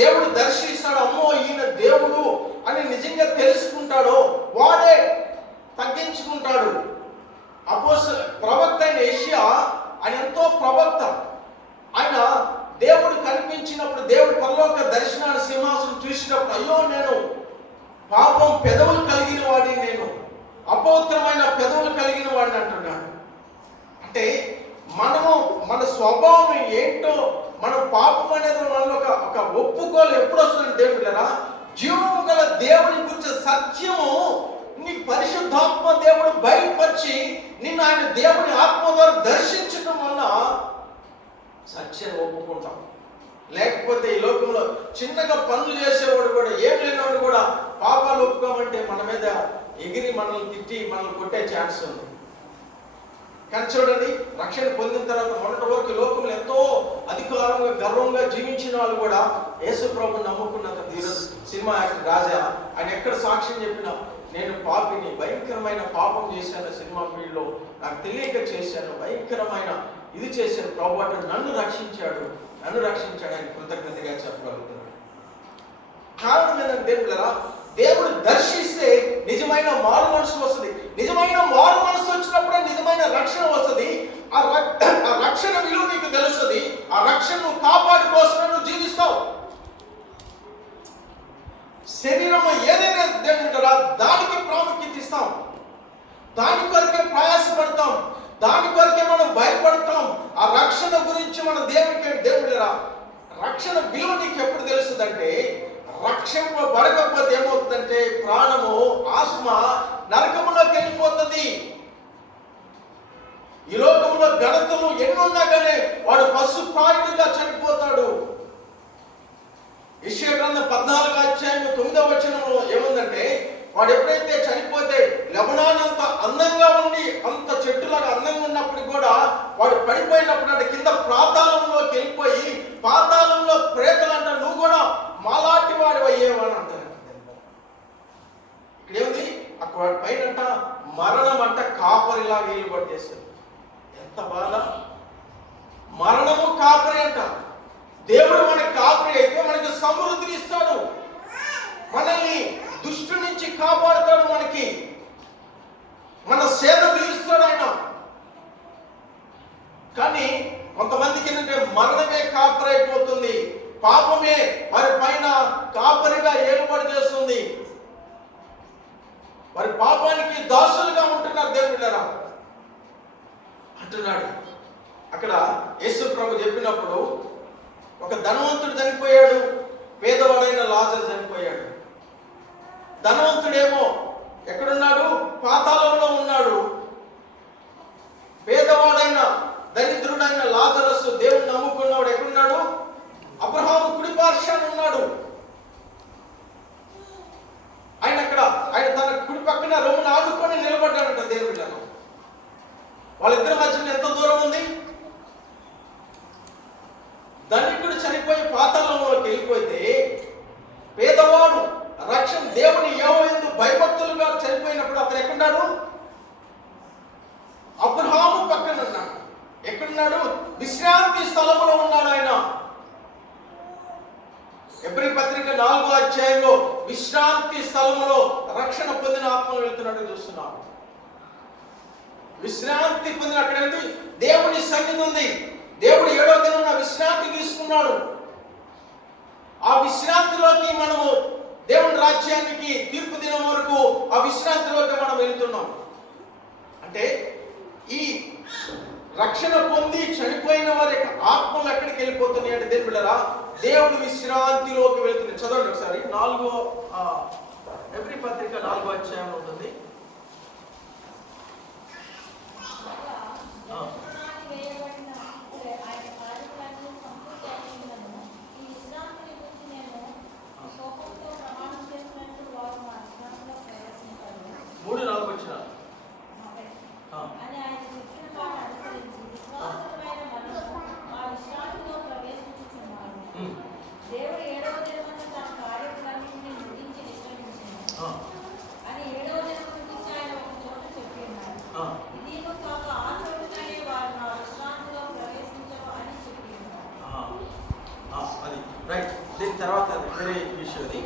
దేవుడు దర్శిస్తాడో, అమ్మో ఈయన దేవుడు అని నిజంగా తెలుసుకుంటాడో వాడే తగ్గించుకుంటాడు. ప్రవక్త అయిన యెషయా ఆయన ఎంతో ప్రవక్త. ఆయన దేవుడు కనిపించినప్పుడు, దేవుడు పరలోక దర్శనాన్ని సింహాసనం చూసినప్పుడు, అయ్యో నేను పాపం పెదవులు కలిగిన వాడిని, నేను అపవిత్రమైన పెదవులు కలిగిన వాడిని అంటున్నాడు. అంటే మన స్వభావం ఏంటో, మన పాపం అనేది పరిశుద్ధాత్మ దేవుడు బయలుపరిచి నిన్ను ఆయన దేవుని ఆత్మ ద్వారా దర్శించడం వల్ల సత్యాన్ని ఒప్పుకుంటాం. లేకపోతే ఈ లోకంలో చిన్నగా పనులు చేసేవాడు కూడా, ఏం లేనివాడు కూడా పాపాలు ఒప్పుకోమంటే మన మీద ఎగిరి మనల్ని తిట్టి మనల్ని కొట్టే ఛాన్స్ ఉంది. కానీ చూడండి, రక్షణ పొందిన తర్వాత మొన్నటి వరకు ఈ లోకంలో ఎంతో అధికారంగా గర్వంగా జీవించిన వాళ్ళు కూడా యేసు ప్రభువుని నమ్ముకున్నంత సినిమా యాక్టర్ రాజా ఆయన ఎక్కడ సాక్ష్యం చెప్పినా, నేను పాపిని, భయంకరమైన పాపం చేశాను, సినిమా ఫీల్డ్లో నాకు తెలియక చేశాను, భయంకరమైన ఇది చేశాను, ప్రభువు నన్ను రక్షించాడు ఆయన కృతజ్ఞతగా చెప్పగలుగుతున్నాడు. కారణం ఏంటంటే దేవుళ్ళరా, దేవుడు దర్శిస్తే నిజమైన మారు మనసు వస్తుంది. నిజమైన మారు మనసు వచ్చినప్పుడే నిజమైన రక్షణ వస్తుంది. ఆ రక్షణ విలువ నీకు తెలుస్తుంది. ఆ రక్షణ నువ్వు కాపాడుకోసం నువ్వు జీవిస్తావు. శరీరం ఏదైనా దేవుడురా దానికి ప్రాముఖ్యత ఇస్తాం, దాని కొరకే ప్రయాసపడతాం, దాని కొరకే మనం భయపడతాం. ఆ రక్షణ గురించి మన దేవుడురా రక్షణ విలువ నీకు ఎప్పుడు తెలుస్తుందంటే, రక్షింపబడకపోతే ఏమవుతుందంటే ప్రాణము, ఆత్మ నరకములోకి వెళ్ళిపోతుంది. ఈ లోకంలో ఘనతలు ఎన్నున్నా కానీ వాడు పశు ప్రాణుడిగా చనిపోతాడు. యెషయా గ్రంథం 14వ అధ్యాయం 9వ వచనంలో ఏముందంటే, వాడు ఎప్పుడైతే చనిపోతే లెబనాన్ అంత అందంగా ఉండి, అంత చెట్టులాగా అందంగా ఉన్నప్పుడు కూడా వాడు పడిపోయినప్పుడు అంటే కింద పాతాళంలోకి వెళ్ళిపోయి, పాతాళంలో ప్రేతలు అంట నువ్వు కూడా మాలాంటి వాడు అయ్యేవాడు అంటారు. ఇక్కడ ఏముంది, అక్కడ వాడి పైన మరణం అంట కాపరిలాగా వీలు పట్టేస్తుంది. ఎంత బాధ! మరణము కాపరి అంట. దేవుడు మనకి కాపరి అయితే మనకి సమృద్ధిని ఇస్తాడు, మనల్ని దుష్టు నుంచి కాపాడుతాడు, మనకి మన సేద తీరుస్తాడు ఆయన. కానీ కొంతమందికి ఏంటంటే మరణమే కాపరి అయిపోతుంది, పాపమే వారి పైన కాపరిగా ఏలుబడి చేస్తుంది, వారి పాపానికి దాసులుగా ఉంటున్నారు. దేవుళ్ళరా అంటున్నాడు అక్కడ యేసు ప్రభు చెప్పినప్పుడు, ఒక ధనవంతుడు చనిపోయాడు, పేదవాడైన లాజరు చనిపోయాడు. ధనవంతుడేమో ఎక్కడున్నాడు? పాతాళంలో ఉన్నాడు. పేదవాడైన దరిద్రుడైన లాజరసు దేవుని నమ్ముకున్నవాడు ఎక్కడున్నాడు? అబ్రహాము కుడి పార్శ్వాన ఉన్నాడు. ఆయన తన కుడి పక్కన రొమ్మును ఆడుకొని నిలబడ్డాడంట. దేవుళ్ళను వాళ్ళిద్దరి మధ్యన ఎంత దూరం ఉంది? ధనికుడు చనిపోయి పాతాళంలోకి వెళ్ళిపోతే, పేదవాడు రక్షణ దేవుని యెహోవాయందు భయభక్తులుగా చనిపోయినప్పుడు అతను ఎక్కడున్నాడు? అబ్రహాము పక్కన ఉన్నాడు. ఎక్కడున్నాడు? విశ్రాంతి స్థలంలో ఉన్నాడు ఆయన. ఎబ్రీ పత్రిక 4వ అధ్యాయంలో విశ్రాంతి స్థలంలో రక్షణ పొందిన ఆత్మలు వెళ్తున్నాడు చూస్తున్నాం. విశ్రాంతి పొందిన అక్కడ ఏంటి? దేవుని సన్నిధి ఉంది. దేవుడు 7వ దినం విశ్రాంతి తీసుకున్నాడు. ఆ విశ్రాంతిలోకి మనము దేవుని రాజ్యానికి తీర్పు దినం వరకు ఆ విశ్రాంతిలోకి మనం వెళ్తున్నాం. అంటే ఈ రక్షణ పొంది చనిపోయిన వారి ఆత్మలు ఎక్కడికి వెళ్ళిపోతున్నాయి అంటే దేవుళ్ళరా దేవుడు విశ్రాంతిలోకి వెళ్తుంది. చదవండి ఒకసారి. 4వ ఎబ్రీ పత్రిక 4వ అధ్యాయం ఉంటుంది. తర్వాత వేరే విషయం అది.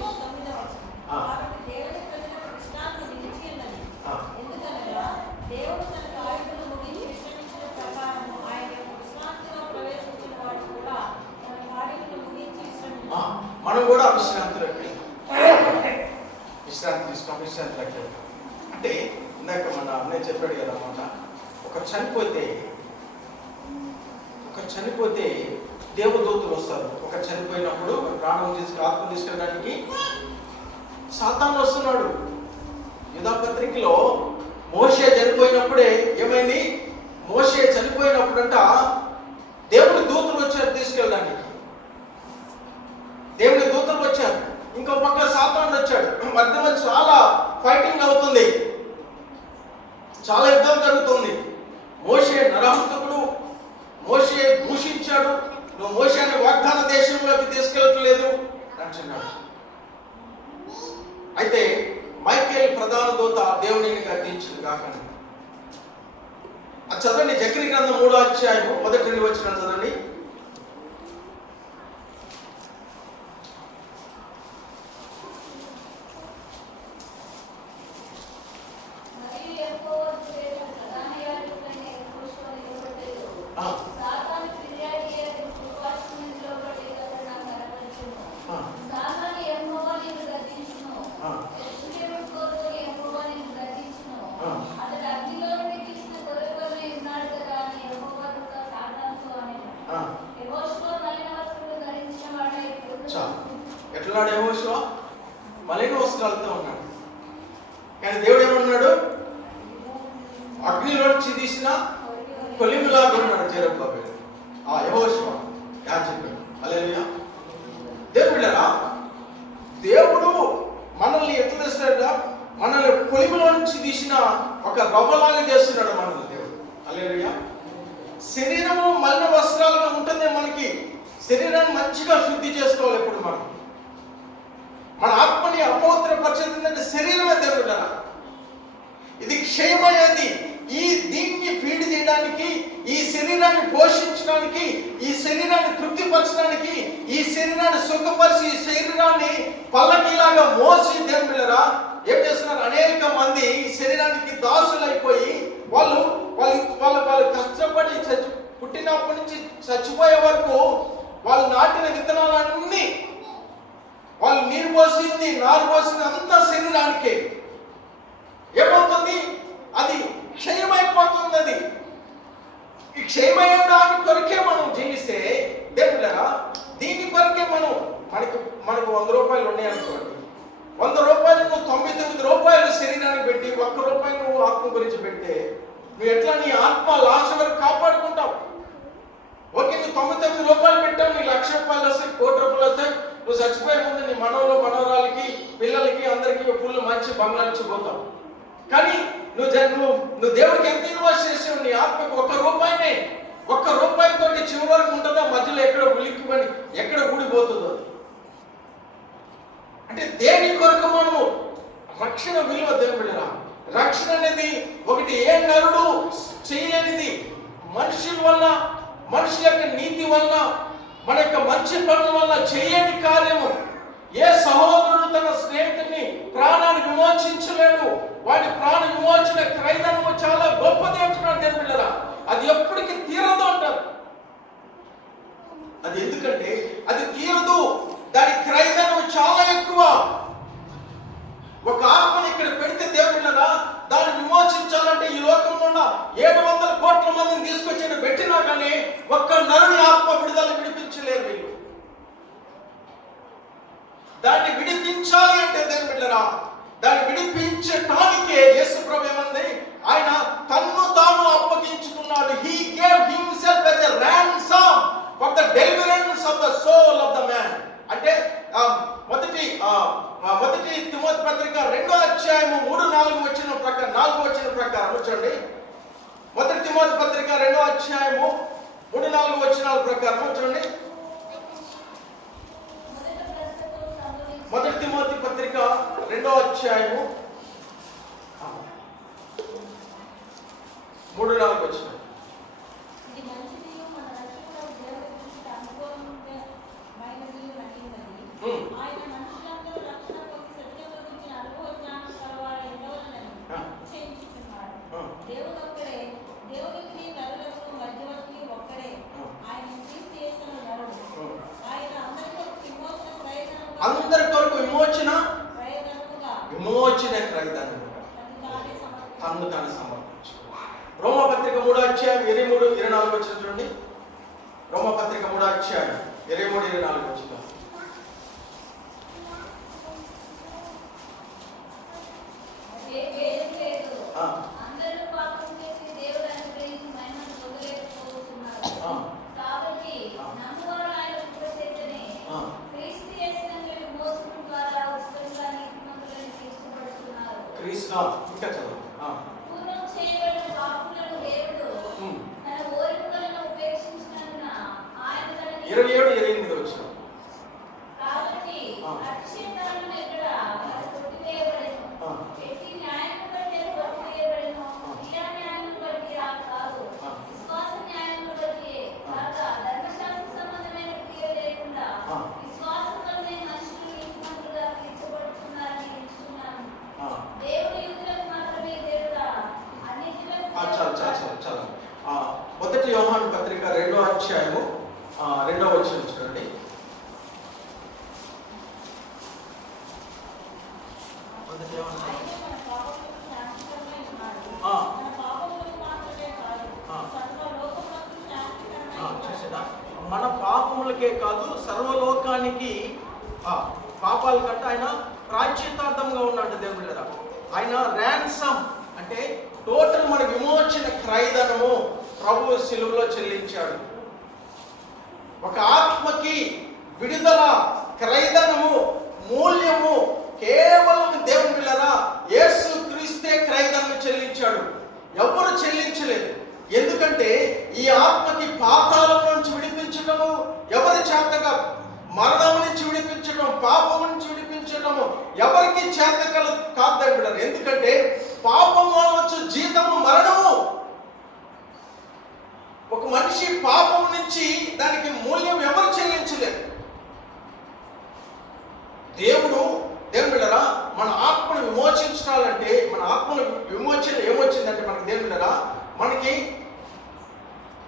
మనం కూడా విశ్రాంతిలోకి విశ్రాంతి తీసుకోం. విశ్రాంతిలోకి అంటే ఇందాక మన అన్నయ్య చెప్పాడు కదా అన్నమాట, ఒక చనిపోతే దేవదూతలు వస్తారు. ఒక చనిపోయినప్పుడు ప్రాణం ఆత్మ తీసుకెళ్ళడానికి సాతాను వస్తున్నాడు. యూదా పత్రికలో మోషే చనిపోయినప్పుడే ఏమైంది? మోషే చనిపోయినప్పుడంట దేవుడి దూతలు వచ్చారు తీసుకెళ్ళడానికి. దేవుడి దూతలు వచ్చారు. ఇంకో పక్క సాతానుడు వచ్చాడు. మధ్య చాలా ఫైటింగ్ అవుతుంది, చాలా యుద్ధం జరుగుతుంది. మోషే నరహంతకుడు, మోషే దూషించాడు, నువ్వు మోషేని వాగ్దాన దేశంలోకి తీసుకెళ్ళట్లేదు అంటున్నాడు. అయితే మైకేల్ ప్రధాన దూత దేవునిని గద్దించింది కాకండి. అది చదవండి, జకర్యా గ్రంథం 3వ అధ్యాయము 1-2 వచనం చదవండి. ఎట్లా యెహోషువ మలిన వస్త్రాలతో ఉన్నాడు, కానీ దేవుడు ఏమన్నాడు? అగ్నిలోంచి తీసిన కొలిమిలాగా ఉన్నాడు జెరుబ్బాబెలు. ఆ యెహోషువ యాజకుడు. హల్లెలూయా. దేవుళ్ళరా, దేవుడు మనల్ని ఎట్లా చేస్తాడ? మనల్ని కొలిమిలోంచి తీసిన ఒక రవ్వలాగా చేస్తున్నాడు మనల్ని దేవుడు. హల్లెలూయా. శరీరము మలిన వస్త్రాలుగా ఉంటుంది. మనకి శరీరాన్ని మంచిగా శుద్ధి చేసుకోవాలి. ఎప్పుడు మన ఆత్మని అపవిత్రపరిచేది శరీరమే దేవుళ్ళరా. ఇది క్షయమయ్యేది. దీన్ని ఫీడ్ చేయడానికి, ఈ శరీరాన్ని పోషించడానికి, ఈ శరీరాన్ని తృప్తిపరచడానికి, ఈ శరీరాన్ని సుఖపరిచి, ఈ శరీరాన్ని పల్లకిలాగా మోసి దేవుళ్ళరా ఏం చేస్తున్నారు? అనేక మంది ఈ శరీరానికి దాసులైపోయి వాళ్ళు కష్టపడి పుట్టినప్పటి నుంచి చచ్చిపోయే వరకు వాళ్ళు నాటిన విత్తనాలన్నీ, వాళ్ళు నీరు పోసింది, నారు పోసింది అంతా శరీరానికే ఏమవుతుంది? అది క్షయమైపోతుంది. అది ఈ క్షయమయ్యే దాని కొరకే మనం జీవిస్తే దేవుళ్ళరా, దీని కొరకే మనకు 100 రూపాయలు ఉన్నాయనుకోండి, 100 రూపాయలకు 99 రూపాయలు శరీరానికి పెట్టి 1 రూపాయి నువ్వు ఆత్మ గురించి పెడితే నువ్వు ఎట్లా నీ ఆత్మ లాస్ట్ వరకు కాపాడుకుంటావు? ఓకే, నువ్వు 99 రూపాయలు పెట్టావు, నీ 1,00,000 రూపాయలు వస్తాయి, 1,00,00,000 రూపాయలు వస్తాయి. నువ్వు చచ్చిపోయే ముందు నీ మనవలు మనవరాలకి పిల్లలకి అందరికీ ఫుల్ మంచి బంగ్లా నుంచి పోతావు. కానీ నువ్వు దేవుడికి ఎంత ఇన్వెస్ట్ చేసావు? నీ ఆత్మకు 1 రూపాయినే, 1 రూపాయితో చివరి వరకు ఉంటుందా? మధ్యలో ఎక్కడ ఉలిక్కిపడి ఎక్కడ ఊడిపోతుందో. అంటే దేని కొరకు మనము రక్షణ విలువ దేవుళ్ళరా. రక్షణ అనేది ఒకటి ఏ నరుడు చేయలేనిది. మనుషుల వల్ల, మనుషుల యొక్క నీతి వల్ల, మన యొక్క మంచి పనుల వల్ల చేయని కార్యము. ఏ సహోదరుడు తన స్నేహితుడిని ప్రాణాన్ని విమోచించలేడు. వాడి ప్రాణ విమోచన క్రైదనము చాలా గొప్పది అంటున్నాడు దేవుళ్ళరా. అది ఎప్పటికీ తీరదు అంటారు. అది ఎందుకంటే అది తీరదు, దాని క్రైదనము చాలా ఎక్కువ. ఒక ఆత్మని ఇక్కడ పెడితే దేవుళ్ళరా, దాన్ని విమోచించాలంటే ఈ లోకంలో ఉన్న 700 కోట్ల మందిని తీసుకొచ్చి పెట్టినా కానీ ఒక్క నరుని ఆత్మ విడిపించలేరు వీళ్ళు. దాన్ని విడిపించాలి అంటే దేవుళ్ళరా, దాన్ని విడిపించటానికే యేసు ప్రభువు ఏమంది? ఆయన తన్ను తాను అప్పగించుకున్నాడు. He gave himself as a ransom for the deliverance of the soul of the man. అంటే మొదటి తిమోతి పత్రిక 2వ అధ్యాయము 3-4 వచనం ప్రకారం, 4వ వచనం ప్రకారం చూడండి. మొదటి తిమోతి పత్రిక 2వ అధ్యాయము 3-4 వచనాల ప్రకారం చూడండి. మొదటి తిమోతి పత్రిక 2వ అధ్యాయము 3-4 వచనం. అందరి కొరకు విమోచన క్రైదనం తన్ను తాను సమర్పించు. రోమపత్రిక 3వ అధ్యాయం 23-24 వచనం చూడండి. రోమపత్రిక 3వ అధ్యాయం 23-24 వచనం. క్రీస్తు ఇంకా చదువు. పూర్వం చేయబడిన పాపములను దేవుడు తన ఓర్పులను ఉపేక్షించినందున ఆయన తన 27-28 వచ్చిన కాబట్టి అక్షింతలను ఎక్కడ కొట్టివేయబడెను. ఎట్టి న్యాయము బట్టి కొట్టివేయబడెను. క్రియా న్యాయమును బట్టి కాదు, విశ్వాస న్యాయమును బట్టి కాగా, ధర్మశాస్త్ర సంబంధమైన క్రియ లేకుండా విశ్వాసంతోనే మనుషులు నీతిమంతులుగా తీర్చబడుతున్నారని ఎంచుకున్నాను. దేవుడు యూదులకు మాత్రమే దేవుడా, అన్నిటిలో చాలా మొదటి యోహాను పత్రిక 2వ అధ్యాయము 2వ వచనం చూడండి. మొదటి యోహాను ఆయన మన పాపములకు శాంతికరమైన వాడు. ఆ. మన పాపములకు మాత్రమే కాదు, సర్వలోకములకు శాంతికరమైన వాడు. చూసారా, మన పాపములకే కాదు సర్వలోకానికి పాపాల కంటే ఆయన ప్రాయశ్చిత్తార్థంగా ఉన్నాడు దేవుళ్ళరా. ఆయన ర్యాన్సమ్ అంటే టోటల్ మన విమోచన క్రయధనము ప్రభు శిలువలో చెల్లించాడు. ఒక ఆత్మకి విడుదల క్రయధనము మూల్యము కేవలం దేవుని పిల్లరా యేసు క్రీస్తే క్రయధనము చెల్లించాడు. ఎవరు చెల్లించలేదు. ఎందుకంటే ఈ ఆత్మకి పాతాళం నుంచి విడిపించడము ఎవరి చేతగా, మరణం నుంచి విడిపించడం, పాపం నుంచి విడిపించడము ఎవరికి చేత కాదు. ఎందుకంటే పాపం వచ్చే జీతము మరణము. ఒక మనిషి పాపం నుంచి దానికి మూల్యం ఎవరు చెల్లించలేదు. దేవుడు దేవుళ్ళరా మన ఆత్మను విమోచించాలంటే, మన ఆత్మను విమోచన ఏమొచ్చిందంటే మనకి దేవుళ్ళరా మనకి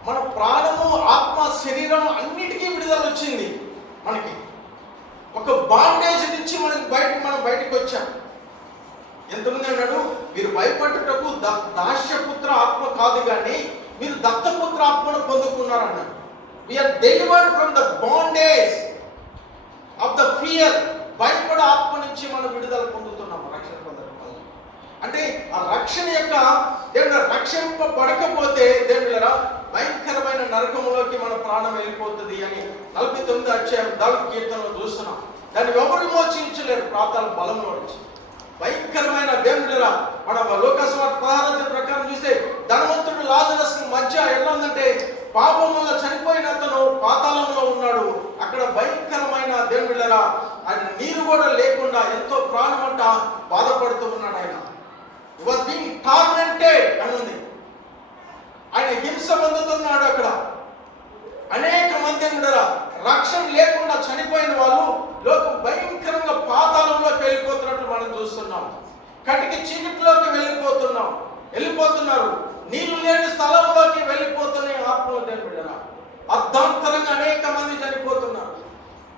మన ప్రాణము, ఆత్మ, శరీరం అన్నిటికీ విడుదల వచ్చింది. మనకి ఒక బాండేజ్ నుంచి మనం బయటకు వచ్చాం. ఎంతమంది అన్నాడు, మీరు భయపట్టుటకు దాస్యపుత్ర ఆత్మ కాదు కానీ మీరు దత్తపుత్ర ఆత్మను పొందుకున్నారు అన్నాడు. We are delivered from the bondage of the fear. భయపడ ఆత్మ నుంచి మనం విడుదల పొందుతున్నాము రక్షణ పొందడం వల్ల. అంటే ఆ రక్షణ యొక్క దేవుడు రక్షింపబడకపోతే దేవుళ్ళరా భయంకరమైన నరకంలోకి మన ప్రాణం వెళ్ళిపోతుంది అని 49వ అధ్యాయం దావీదు కీర్తనలో చూస్తున్నాం. దాన్ని ఎవరు విమోచించలేరు పాతాళ బలంలో నుంచి. భయంకరమైన దేవుళ్ళరా మన లోకస్వార్త 16 ప్రకారం చూస్తే ధనవంతుడు లాజరస్ మధ్య ఎలా ఉందంటే పాపం వల్ల చనిపోయిన అతను పాతాళంలో ఉన్నాడు. అక్కడ భయంకరమైన దేవుళ్ళరా ఆయన నీరు కూడా లేకుండా ఎంతో ప్రాణమంట బాధపడుతూ ఉన్నాడు. ఆయన he was being tormented అని ఉంది. ఆయన హింస పొందుతున్నాడు. అక్కడ అనేక మంది రక్షణ లేకుండా చనిపోయిన వాళ్ళు లోకం భయంకరంగా పాతాళంలోకి వెళ్ళిపోతున్నట్లు మనం చూస్తున్నాం. కటికి చీకటిలోకి వెళ్ళిపోతున్నారు. నీళ్లు లేని స్థలంలోకి వెళ్ళిపోతున్నాయి ఆత్మలు. దేవుళ్ళరా అర్ధాంతరంగా అనేక మంది చనిపోతున్నారు.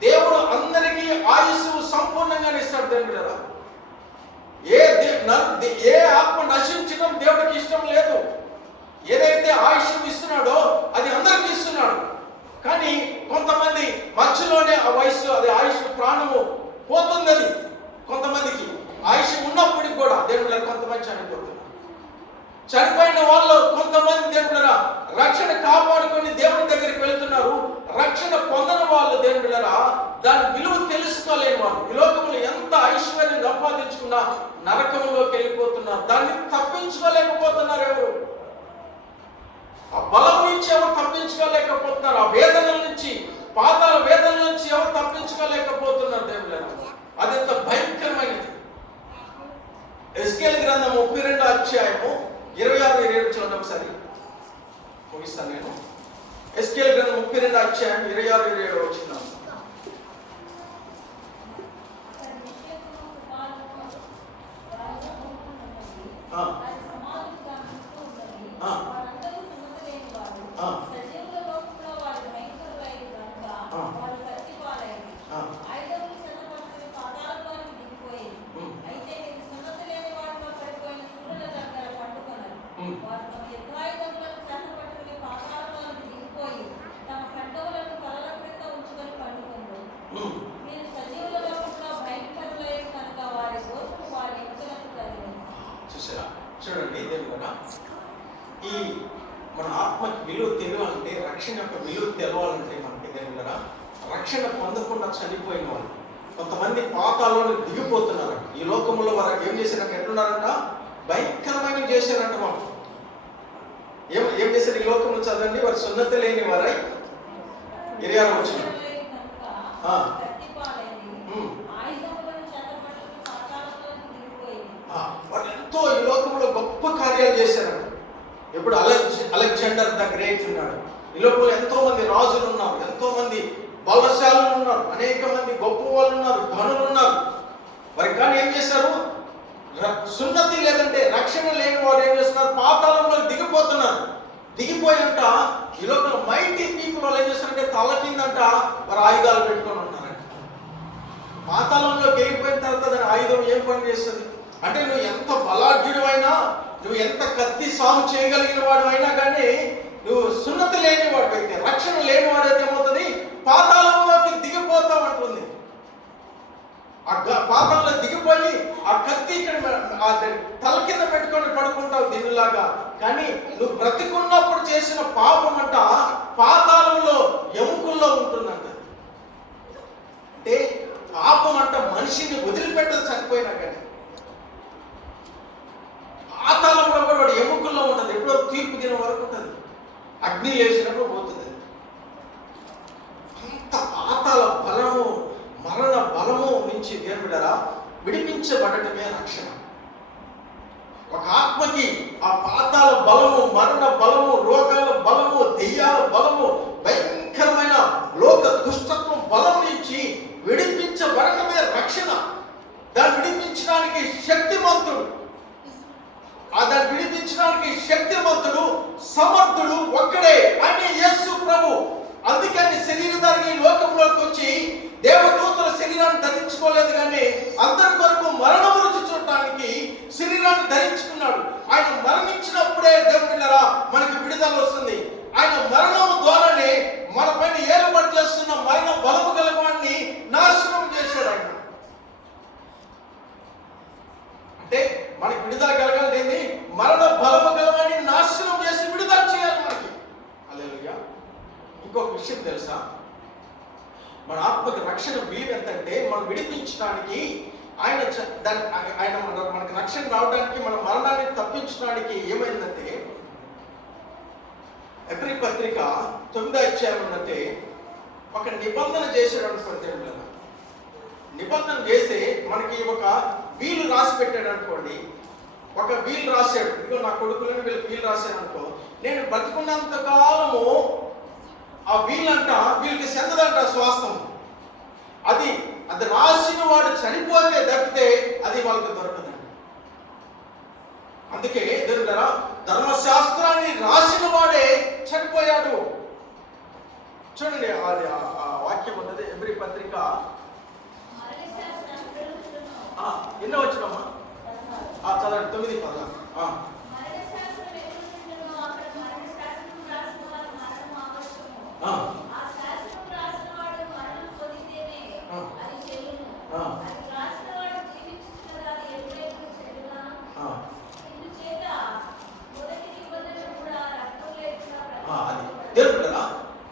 దేవుడు అందరికీ ఆయుసు సంపూర్ణంగా ఇస్తాడు. దేవుళ్ళరా ఏ ఆత్మ నశించడం దేవుడికి ఇష్టం లేదు. ఏదైతే ఆయుష్ ఇస్తున్నాడో అది అందరికీ ఇస్తున్నాడు. కానీ కొంతమంది మధ్యలోనే ఆ వయసు అది ఆయుష్ ప్రాణము పోతుంది. అది కొంతమందికి ఆయుష్ ఉన్నప్పటికి కూడా దేవుళ్ళ కొంతమంది చనిపోతున్నారు. చనిపోయిన వాళ్ళు కొంతమంది దేవుళ్ళరా రక్షణ కాపాడుకొని దేవుడి దగ్గరికి వెళ్తున్నారు. రక్షణ పొందని వాళ్ళు దేవుళ్ళరా దాని విలువ తెలుసుకోలేని వాళ్ళు ఈ లోకంలో ఎంత ఐశ్వర్యం సంపాదించుకున్నా నరకంలోకి వెళ్ళిపోతున్నారు. దాన్ని తప్పించుకోలేకపోతున్నారు. ఎవరు ఆ బలం నుంచి ఎవరు తప్పించుకోలేకపోతున్నారు. ఆ వేదనల నుంచి, పాతాల వేదనల నుంచి ఎవరు తప్పించుకోలేకపోతున్నారు. దేవుళ్ళరా అదెంత భయంకరమైనది. ఎస్కేల్ గ్రంథం 32వ అధ్యాయము 26-27 చూడండి ఒకసారి, ముగిస్తాను నేను. ఎస్కేల్ గ్రంథం 32వ అధ్యాయం 26-27 వచ్చిందాం. చూడండి దేవుడా ఈ మన ఆత్మకి విలువ తెలియాలంటే, రక్షణ యొక్క విలువ తెలవాలంటే మనకి దేవుడా రక్షణ పొందకుండా చనిపోయిన వాళ్ళు కొంతమంది పాతాల్లోనే దిగిపోతున్నారు. ఈ లోకంలో వారు ఏం చేశారంటే ఎట్లున్నారంట, భయంకరమైన చేశారంట వాళ్ళు. ఏం చేశారు ఈ లోకంలో? చదవండి. వారి సున్నతి లేని వారై ఇరియాలో వచ్చిన వాళ్ళు ఎంతో ఈ లోకంలో గొప్ప కార్యాలు చేశారంట. ఇప్పుడు అలెగ్జాండర్ ద గ్రేట్ ఉన్నాడు. ఈ లోకంలో ఎంతో మంది రాజులు ఉన్నారు, ఎంతో మంది బలశాలులు ఉన్నారు, అనేక మంది గొప్ప వాళ్ళు ఉన్నారు, ధనులు ఉన్నారు. వారి కానీ ఏం చేశారు? సున్నతి లేదంటే రక్షణ లేని వారు ఏం చేస్తున్నారు? పాతాళంలో దిగిపోతున్నారు. దిగిపోయంట ఈ లోకంలో మైటీ పీపుల్ వాళ్ళు ఏం చేస్తారంటే తల కిందంట వారు ఆయుధాలు పెట్టుకొని ఉంటారంట. పాతాళంలోకి వెళ్ళిపోయిన తర్వాత దాని ఆయుధం ఏం పని చేస్తుంది అంటే, నువ్వు ఎంత బలాఢ్యుడు అయినా, నువ్వు ఎంత కత్తి సాగు చేయగలిగిన వాడు అయినా కానీ, నువ్వు సున్నతి లేని వాడు అయితే, రక్షణ లేని వాడైతే ఏమవుతుంది? పాతాళంలోకి దిగిపోతావు అంటుంది. ఆ పాతాళంలో దిగిపోయి ఆ కత్తి ఇక్కడ తల కింద పెట్టుకొని పడుకుంటావు దీనిలాగా. కానీ నువ్వు బ్రతికున్నప్పుడు చేసిన పాపం అంట పాతాళంలో ఎముకల్లో ఉంటుందంట. అంటే పాపం అంట మనిషిని వదిలిపెట్టదు చనిపోయినా కానీ. పాతాళంలో కూడా వాడు ఎముకల్లో ఉంటుంది. ఎప్పుడో తీర్పు దినం వరకు ఉంటుంది. అగ్ని లేచినప్పుడు పోతుంది. అంత పాతాళ బలము, మరణ బలము నుంచి దేవుడరా విడిపించబడటమే రక్షణ. ఒక ఆత్మకి ఆ పాతాళ బలము, మరణ బలము, రోగాల బలము, దెయ్యాల బలము, భయంకరమైన లోక దుష్టత్వం బలం నుంచి విడిపించబడటమే రక్షణ. దాన్ని విడిపించడానికి శక్తిమంతుడు, దాన్ని విడిపించడానికి శక్తిమంతుడు, సమర్థుడు ఒక్కడే, ఆయన యేసు ప్రభు. అందుకని శరీరధారిగా ఈ లోకంలోకి వచ్చి దేవదూతల శరీరాన్ని ధరించుకోలేదు కానీ అందరి కొరకు మరణం రుచి చూడటానికి శరీరాన్ని ధరించుకున్నాడు. ఆయన మరణించినప్పుడే దేవుడిరా మనకి విడుదల వస్తుంది. ఆయన మరణం ద్వారానే మన పైన ఏలుబడి చేస్తున్న మరణ బలము గలవాన్ని నాశనం చేశాడు ఆయన. అంటే మనకి విడుదల కలగాలి, మరణ బలము గలవాన్ని నాశనం చేసి విడుదల చేయాలి మనకి. హల్లెలూయా. ఇంకొక విషయం తెలుసా? మన ఆత్మకి రక్షణ విలువ ఎంతంటే, మనం విడిపించడానికి ఆయన మనకు రక్షణ రావడానికి, మన మరణాన్ని తప్పించడానికి ఏమైందంటే, ఎబ్రీ పత్రిక 9వ అధ్యాయం ఉన్నట్టే ఒక నిబంధన చేశాడు అనుకోండి. నిబంధన చేసి మనకి ఒక వీలు రాసి పెట్టాడు అనుకోండి. ఒక వీలు రాశాడు, ఇదిగో నా కొడుకులను వీళ్ళకి వీలు రాశాడు అనుకో, నేను బతుకున్నంత కాలము ఆ వీళ్ళంట వీళ్ళకి చెందదంట స్వాస్థం. అది రాసిన వాడు చనిపోతే తప్పితే అది వాళ్ళకి దొరకదండి. అందుకే దేవుడారా ధర్మశాస్త్రాన్ని రాసిన వాడే చనిపోయాడు. చూడండి, అది ఆ వాక్యం ఉన్నది ఎబ్రీ పత్రిక ఎన్నో వచ్చినమ్మా చదవండి. 9:10.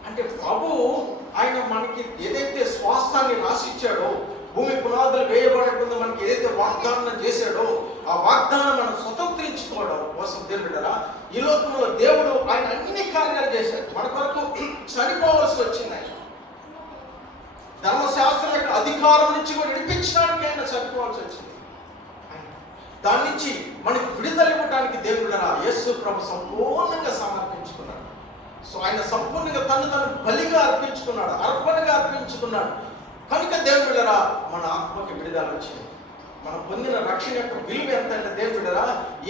అంటే ప్రభు ఆయన మనకి ఏదైతే స్వాస్థాన్ని రాసిచ్చాడో, భూమి పునాదులు వేయబడకుండా మనకి ఏదైతే వాగ్దానం చేశాడో, ఆ వాగ్దానం మనం స్వతంత్రించుకోవడం కోసం దేవుడరా ఈ లోకంలో దేవుడు ఆయన అన్ని కార్యాలు చేశాడు. మన కొరకు చనిపోవలసి వచ్చింది. ఆయన ధర్మశాస్త్రం యొక్క అధికారం నుంచి కూడా విడిపించడానికి ఆయన చనిపోవాల్సి వచ్చింది. దాని నుంచి మనకి విడుదల ఇవ్వడానికి దేవుడరా యేసు ప్రభు సంపూర్ణంగా సమర్పించుకున్నాడు. సో ఆయన సంపూర్ణంగా తను బలిగా అర్పించుకున్నాడు, అర్పణగా అర్పించుకున్నాడు. కనుక దేవుడరా మన ఆత్మకి విడుదల వచ్చింది. మనం పొందిన రక్షణ యొక్క విలువ ఎంత అంటే దేవుడరా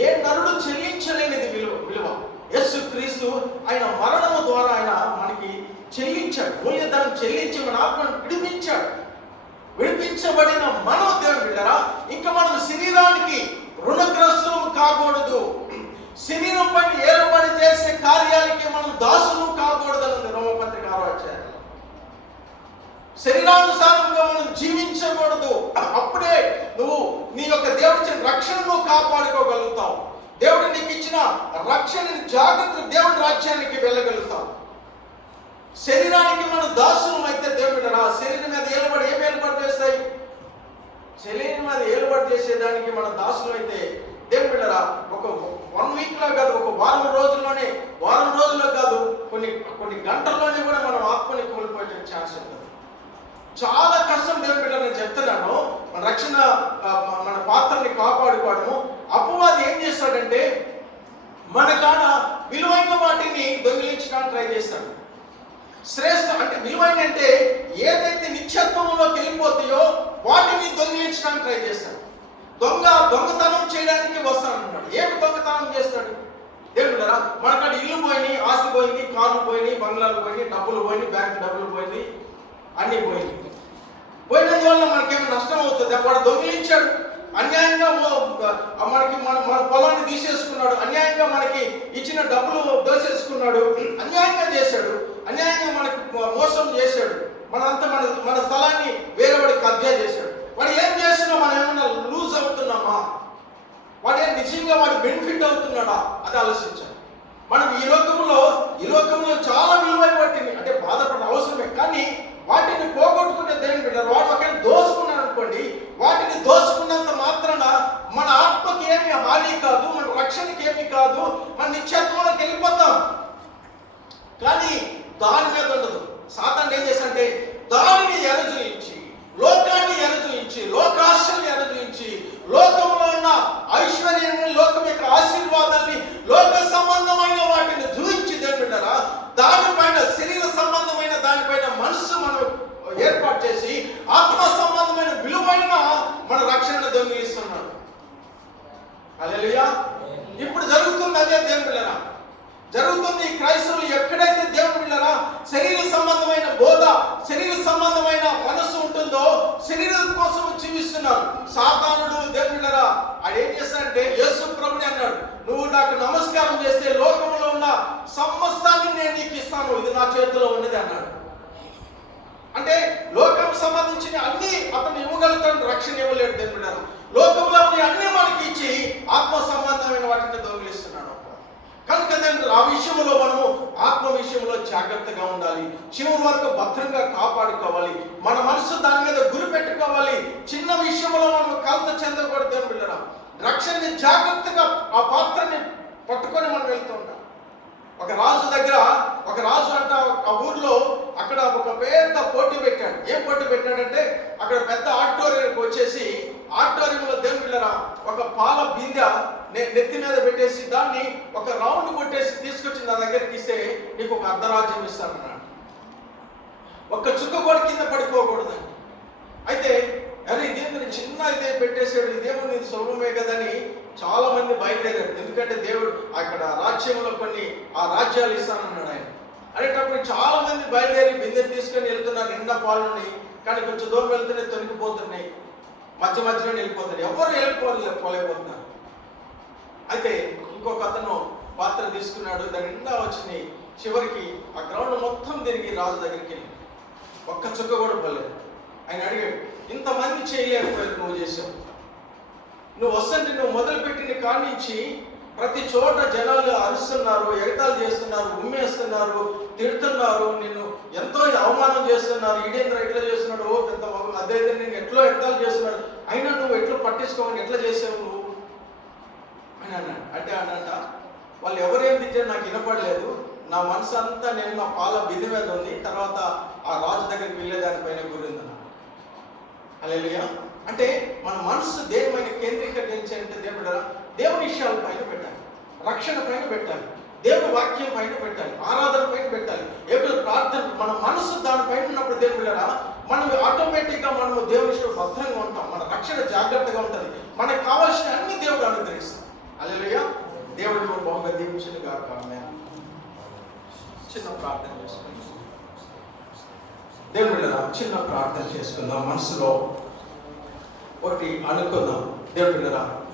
ఏ నరుడు చెల్లించలేనిది విలువ. యేసు క్రీస్తు ఆయన మరణము ద్వారా ఆయన మనకి చెల్లించాడు, మూల్యధనం చెల్లించి మన ఆత్మను విడిపించాడు. విడిపించబడిన మనం దేవుడరా ఇంకా మనం శరీరానికి రుణగ్రస్తులు కాకూడదు. శరీరం పైన ఏలుబడి చేసే కార్యాలకి మనం దాసులు కాకూడదు. రోమపత్రిక 6వ అధ్యాయం. శరీరానుసారంగా మనం జీవించకూడదు. అప్పుడే నువ్వు నీ యొక్క దేవుడి రక్షణను కాపాడుకోగలుగుతావు. దేవుడు నీకు ఇచ్చిన రక్షణని జాగ్రత్త దేవుడి రాజ్యానికి వెళ్ళగలుగుతావు. శరీరానికి మనం దాసులం అయితే దేవుడు శరీరం మీద ఏలుబడి ఏమి ఏలుబడి చేస్తాయి? శరీరం మీద ఏలుబడి చేసేదానికి మనం దాసులం అయితే దేవుడరా ఒక 1 వీక్లో కాదు, ఒక వారం రోజుల్లో కాదు, కొన్ని గంటల్లోనే కూడా మనం ఆత్మని కోల్పోయే ఛాన్స్ ఉంటుంది. చాలా కష్టం దేవుని బిడ్డ. నేను చెప్తున్నాను, మన రక్షణ మన పాత్రని కాపాడుకోవడము. అపవాది ఏం చేస్తాడంటే మన కాడ విలువైన వాటిని దొంగిలించడానికి ట్రై చేస్తాడు. అంటే విలువైన అంటే ఏదైతే నిత్యత్వంలోకి వెళ్ళిపోతాయో వాటిని దొంగిలించడానికి ట్రై చేస్తాడు. దొంగతనం చేయడానికి వస్తాడు. ఏమి దొంగతనం చేస్తాడు? ఏమిటారా, మనకాడ ఇల్లు పోయినాయి, ఆస్తి పోయింది, కార్లు పోయినాయి, బంగ్లాలు పోయినాయి, డబ్బులు పోయినాయి, బ్యాంక్ డబ్బులు పోయినాయి, అన్నీ పోయినాయి. పోయినందువల్ల మనకేమో నష్టం అవుతుంది. వాడు దొంగిలించాడు, అన్యాయంగా మన పొలాన్ని తీసేసుకున్నాడు, అన్యాయంగా మనకి ఇచ్చిన డబ్బులు దోసేసుకున్నాడు, అన్యాయంగా చేశాడు, అన్యాయంగా మనకు మోసం చేశాడు, మన స్థలాన్ని వేరే వాడికి కబ్జా చేశాడు. వాడు ఏం చేస్తున్నా మనం ఏమన్నా లూజ్ అవుతున్నామా? వాడు నిజంగా వాడు బెనిఫిట్ అవుతున్నాడా? అది ఆలోచించాలి. మనం ఈ లోకంలో చాలా విలువైన వాటిని అంటే బాధపడే అవసరమే, కానీ వాటిని పోగొట్టుకునే దేవుని బిడ్డ వాడు ఒకవేళ దోసుకున్నాడు అనుకోండి, వాటిని దోసుకున్నంత మాత్రాన మన ఆత్మకి ఏమి హాని కాదు, మన రక్షణకి ఏమి కాదు, మన నిత్యత్వంలోకి వెళ్ళిపోతాం. కానీ దాని మీద ఉండదు. సాతాను ఏం చేశాడంటే దానిని ఎరజూయించి, లోకాన్ని ఎరజూయించి, లోకాశల్ని ఎరజూయించి, లోకంలో ఉన్న ఐశ్వర్యాన్ని, లోకం యొక్క ఆశీర్వాదాన్ని, లోక సంబంధమైన వాటిని చూయించి దేవుడారా దానిపైన శరీర సంబంధమైన దానిపైన మనసు మనం ఏర్పాటు చేసి ఆత్మ సంబంధమైన విలువైన మన రక్షణను దొంగిలిస్తున్నాడు. హల్లెలూయా. ఇప్పుడు జరుగుతుంది అదే దేవుని బిడ్డలారా, జరుగుతుంది. క్రైస్తవులు ఎక్కడైతే దేవుని బిడ్డలారా శరీర సంబంధమైన బోధ, శరీర సంబంధమైన మనసు ఉంటుందో శరీరం కోసం జీవిస్తున్నారు. సాతానుడు దేవుని బిడ్డలారా ఆయన ఏం చేస్తాడంటే యేసు ప్రభుని అన్నాడు, నువ్వు నాకు నమస్కారం చేస్తే లోకంలో ఉన్న సమస్తాన్ని నేను నీకు ఇస్తాను, ఇది నా చేతిలో ఉన్నది అన్నాడు. అంటే లోకం సంబంధించిన అన్ని అతను ఇవ్వగలుగుతాడు, రక్షణ ఇవ్వలేడు దేవుని బిడ్డలారా. లోకంలో అన్ని మనకి ఇచ్చి ఆత్మ సంబంధమైన వాటిని దొంగిలిస్తున్నాడు. కనుక ఆ విషయంలో మనము ఆత్మ విషయంలో జాగ్రత్తగా ఉండాలి, చివరి వరకు భద్రంగా కాపాడుకోవాలి, మన మనసు దాని మీద గురి పెట్టుకోవాలి. చిన్న విషయంలో మనం కలత చెందకూడదు దేవుని బిడ్డలారా. రక్షణని జాగ్రత్తగా ఆ పాత్రని పట్టుకొని మనం వెళ్తూ ఉంటాం. ఒక రాజు అంట ఆ ఊర్లో అక్కడ ఒక పెద్ద పోటీ పెట్టాడు. ఏం పోటీ పెట్టాడంటే అక్కడ పెద్ద ఆడిటోరియంకి వచ్చేసి ఆడిటోరియంలో దేవుని బిడ్డలారా ఒక పాల బిందె నెత్తి మీద పెట్టేసి దాన్ని ఒక రౌండ్ కొట్టేసి తీసుకొచ్చి నా దగ్గరికి ఇస్తే నీకు ఒక అర్ధరాజ్యం ఇస్తానన్నాడు. ఒక్క చుక్క కూడా కింద పడిపోకూడదని. అయితే అరే ఇదేమో చిన్న ఇదే పెట్టేసాడు, ఇదేమో నీది సులభమే కదని చాలా మంది బయలుదేరారు. ఎందుకంటే దేవుడు అక్కడ రాజ్యంలో ఆ రాజ్యాలు ఇస్తానన్నాడు ఆయన. అనేటప్పుడు చాలా మంది బయలుదేరి బిందె తీసుకొని వెళ్తున్నారు, నిండా పాలున్నాయి, కానీ కొంచెం దూరం వెళ్తూనే తొలగిపోతున్నాయి, మధ్యలో వెళ్ళిపోతున్నాయి, ఎవరు పోలేకపోతున్నారు. అయితే ఇంకొక అతను పాత్ర తీసుకున్నాడు, దాని నిండా వచ్చినాయి. చివరికి ఆ గ్రౌండ్ మొత్తం తిరిగి రాజు దగ్గరికి వెళ్ళి ఒక్క చుక్క కూడా పడలేదు. ఆయన అడిగాడు, ఇంతమంది చేయలేకపోయారు, నువ్వు చేసావు, నువ్వు వస్తుంటే నువ్వు మొదలుపెట్టిన కానించి ప్రతి చోట జనాలు అరుస్తున్నారు, ఎగతాలు చేస్తున్నారు, ఉమ్మేస్తున్నారు, తిడుతున్నారు, నిన్ను ఎంతో అవమానం చేస్తున్నారు, ఈడేంద్ర ఎట్లా చేస్తున్నాడు, ఓ పెద్ద అదే నేను ఎట్లా ఎగతాలు చేస్తున్నాడు, అయినా నువ్వు ఎట్లా పట్టించుకోమని ఎట్లా చేసావు నువ్వు అని అన్నాడు. అంటే అన్నట వాళ్ళు ఎవరేం తిట్టారు నాకు వినపడలేదు, నా మనసు అంతా నేను నా పాల బిందె మీద ఉంది, తర్వాత ఆ రాజు దగ్గరికి వెళ్ళేదానిపైన గురిందన్న. హల్లెలూయా. అంటే మన మనసు దేనిపైన కేంద్రీకరించాలంటే దేవుని విషయాల పైన పెట్టాలి, రక్షణ పైన పెట్టాలి, దేవుని వాక్యం పైన పెట్టాలి, ఆరాధన పైన పెట్టాలి, ఎప్పుడు ప్రార్థన మన మనసు దానిపైన ఉన్నప్పుడు దేవుళ్ళరా మనం ఆటోమేటిక్గా మనము దేవుని విషయంలో భద్రంగా ఉంటాం, మన రక్షణ జాగ్రత్తగా ఉంటుంది, మనకు కావాల్సిన అన్ని దేవుడు అనుగ్రహిస్తాం. హల్లెలూయా. దేవుడు బహుగా దీవించును గాక. ఆమేన్. చిన్న ప్రార్థన చేసుకుందాం. దేవుళ్ళరా చిన్న ప్రార్థన చేసుకుందాం. మనసులో ఒకటి అనుకుందాం.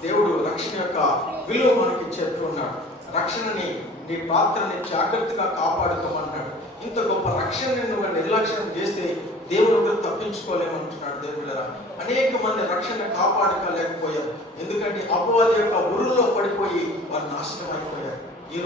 దేవుడు రక్షణ యొక్క విలువ మనకి చెప్తున్నాడు. రక్షణని నీ పాత్రని జాగ్రత్తగా కాపాడుకోమన్నాడు. ఇంత గొప్ప రక్షణని నువ్వు నిర్లక్ష్యం చేస్తే దేవుడు తప్పించుకోలేమంటున్నాడు. దేవుళ్ళరా అనేక మంది రక్షణ కాపాడుకోలేకపోయారు. ఎందుకంటే అపవాది యొక్క ఉరులో పడిపోయి